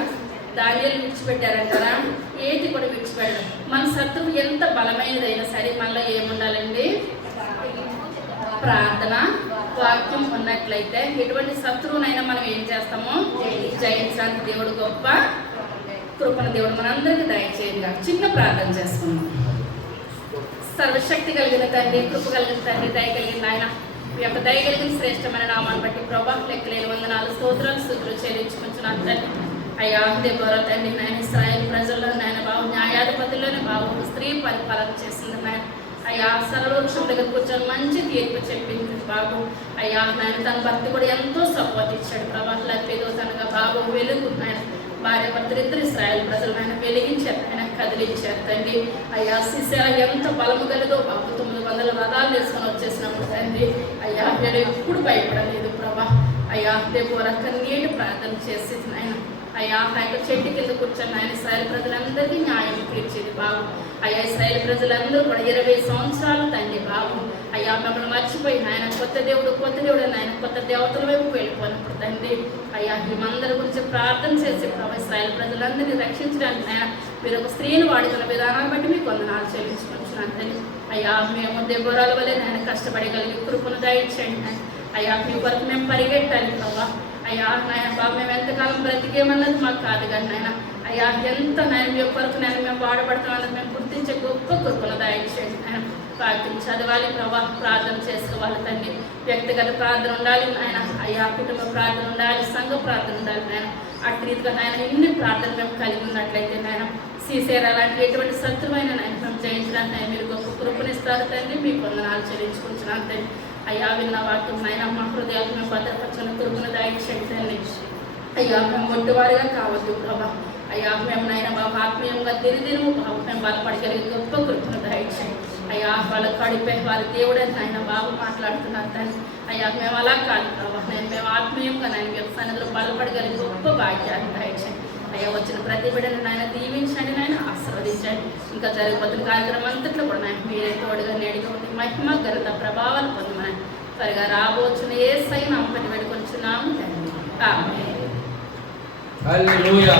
దానిని విడిచిపెట్టారంటారా? ఏది కూడా విడిచిపెట్టాడు. మన శత్రువు ఎంత బలమైనదైనా సరే మనలో ఏముండాలండి? ప్రార్థన, వాక్యం ఉన్నట్లయితే ఎటువంటి శత్రువునైనా మనం ఏం చేస్తామో జయించడానికి దేవుడు గొప్ప కృపణ దేవుడు మనందరికీ దయచేయంగా. చిన్న ప్రార్థన చేసుకున్నాం. సర్వశక్తి కలిగిన తండ్రి, కృప కలిగిన తండ్రి, దయ కలిగిన ఆయన, మీ యొక్క దయ కలిగిన శ్రేష్టమైన నామాన్ని బట్టి ప్రభా లెక్కలేని వందనాలు, స్తోత్రాలు, స్తుతులు చెల్లించుకుంటున్నాను తండ్రి. అయ్యా దేవరా తండ్రి, నాయన ఇశ్రాయేలు ప్రజల్లో నాయన బాబు న్యాయాధిపతుల్లోనే బాబు స్త్రీ పరిపాలన చేసింది నాయన. అయ్యా సర్వవృక్షం దగ్గర కూర్చొని మంచి తీర్పు చెప్పింది బాబు. అయ్యా నాయన తన భర్త కూడా ఎంతో సపోర్ట్ ఇచ్చాడు ప్రభా. లేకపోతే తనగా బాబు వెలుగు నాయన భార్య భర్తలు ఇద్దరు ఇశ్రాయేలు ప్రజలు ఆయన వెలిగించారు, ఆయన కదిలించారు తండ్రి. అయ్యా సిసెర ఎంత బలము కలిదో బాబు. 900 రథాలు వేసుకొని వచ్చేసినప్పుడు తండ్రి అయ్యా నేను ఎప్పుడు భయపడలేదు ప్రభా. అయ్యా దేవరా కన్నీటి ప్రార్థన చేసి ఆయన అయ్యా ఆ యొక్క చెట్టు కింద కూర్చొని ఆయన ఇశ్రాయేలు ప్రజలందరికీ న్యాయం తీర్చేది బాబు. అయ్యా ఇశ్రాయేలు ప్రజలందరూ కూడా 20 సంవత్సరాలు తండ్రి బాబు అయ్యా మిమ్మల్ని మర్చిపోయి ఆయన కొత్త దేవుడు అని ఆయన కొత్త దేవతల వైపు వెళ్ళిపోయినప్పుడు తండ్రి అయ్యా మేమందరి గురించి ప్రార్థన చేసి ప్రభు ఇశ్రాయేలు ప్రజలందరినీ రక్షించడానికి ఆయన మీరు ఒక స్త్రీని వాడుతున్న విధానాన్ని బట్టి మీకు వందనాలు చెల్లించుకుంటున్నాను తండ్రి. అయ్యా మేము దెబ్బరాల వల్లే ఆయన కష్టపడగలిగి కృపను దయచేయండి. అయ్యా మీ కొరకు మేము పరిగెట్టాలి ప్రభా. అయ్యా నాయన బాబు మేము ఎంతకాలం బ్రతికేమన్నది మాకు కాదు కానీ నాయన అయ్యా ఎంత నాయన మీ కొరకు నేను మేము వాడబడుతున్నామన్నది మేము గుర్తించే గొప్ప కృపను దయచేయండి. ఆయన వాక్యం చదవాలి ప్రభా, ప్రార్థన చేసుకోవాలి తండ్రి. వ్యక్తిగత ప్రార్థన ఉండాలి నాయన. అయ్యా కుటుంబ ప్రార్థన ఉండాలి, సంఘ ప్రార్థన ఉండాలి నాయన. అటు రీతిగా నాయన ఇన్ని ప్రార్థన మేము కలిగి ఉన్నట్లయితే నాయన సీసేర్ అలాంటి ఎటువంటి శత్రువైన నాయన మేము జయించడానికి నాయన మీరు గొప్ప కృపనిస్తారు తండ్రి. మీకు వందనాలు చెల్లించుకుంటున్నాను తండ్రి. అయ్యా విన్న వాక్యం నాయన మా హృదయాలు మేము భద్రపరచుకుని కృపను దయచేయండి తండ్రి. అయ్యా మేము మొట్టివారిగా కావద్దు ప్రభా. అయ్యా మేము నాయన బాబు ఆత్మీయంగా దినదినము బాబు మేము బలపడగలిగే గొప్ప కృపను దయచేయండి. అయ్యా వాళ్ళ కడిపే వాళ్ళ దేవుడే నాయన బాబు మాట్లాడుతున్నారు తండ్రి. అయ్యా మేము అలా కాదు ప్రభా. మేము ఆత్మీయంగా నాయన యొక్క సన్నిధిలో బలపడగలిగే గొప్ప భాగ్యాన్ని దయచేయండి. అయ్యా వచ్చిన ప్రతి బిడ్డను నాయన దీవించండి, నాయన ఆశీర్వదించండి. ఇంకా జరిగిపోతున్న కార్యక్రమం అంతట్లో కూడా నాయన మీరే తోడుగా నేడుగా ఉండి మహిమ ఘనత ప్రభావాలు పొందమని త్వరగా రాబోచున్న యేసయ్య నామమున వేడుకొంచున్నాము తండ్రి. ఆమేన్. హల్లెలూయా.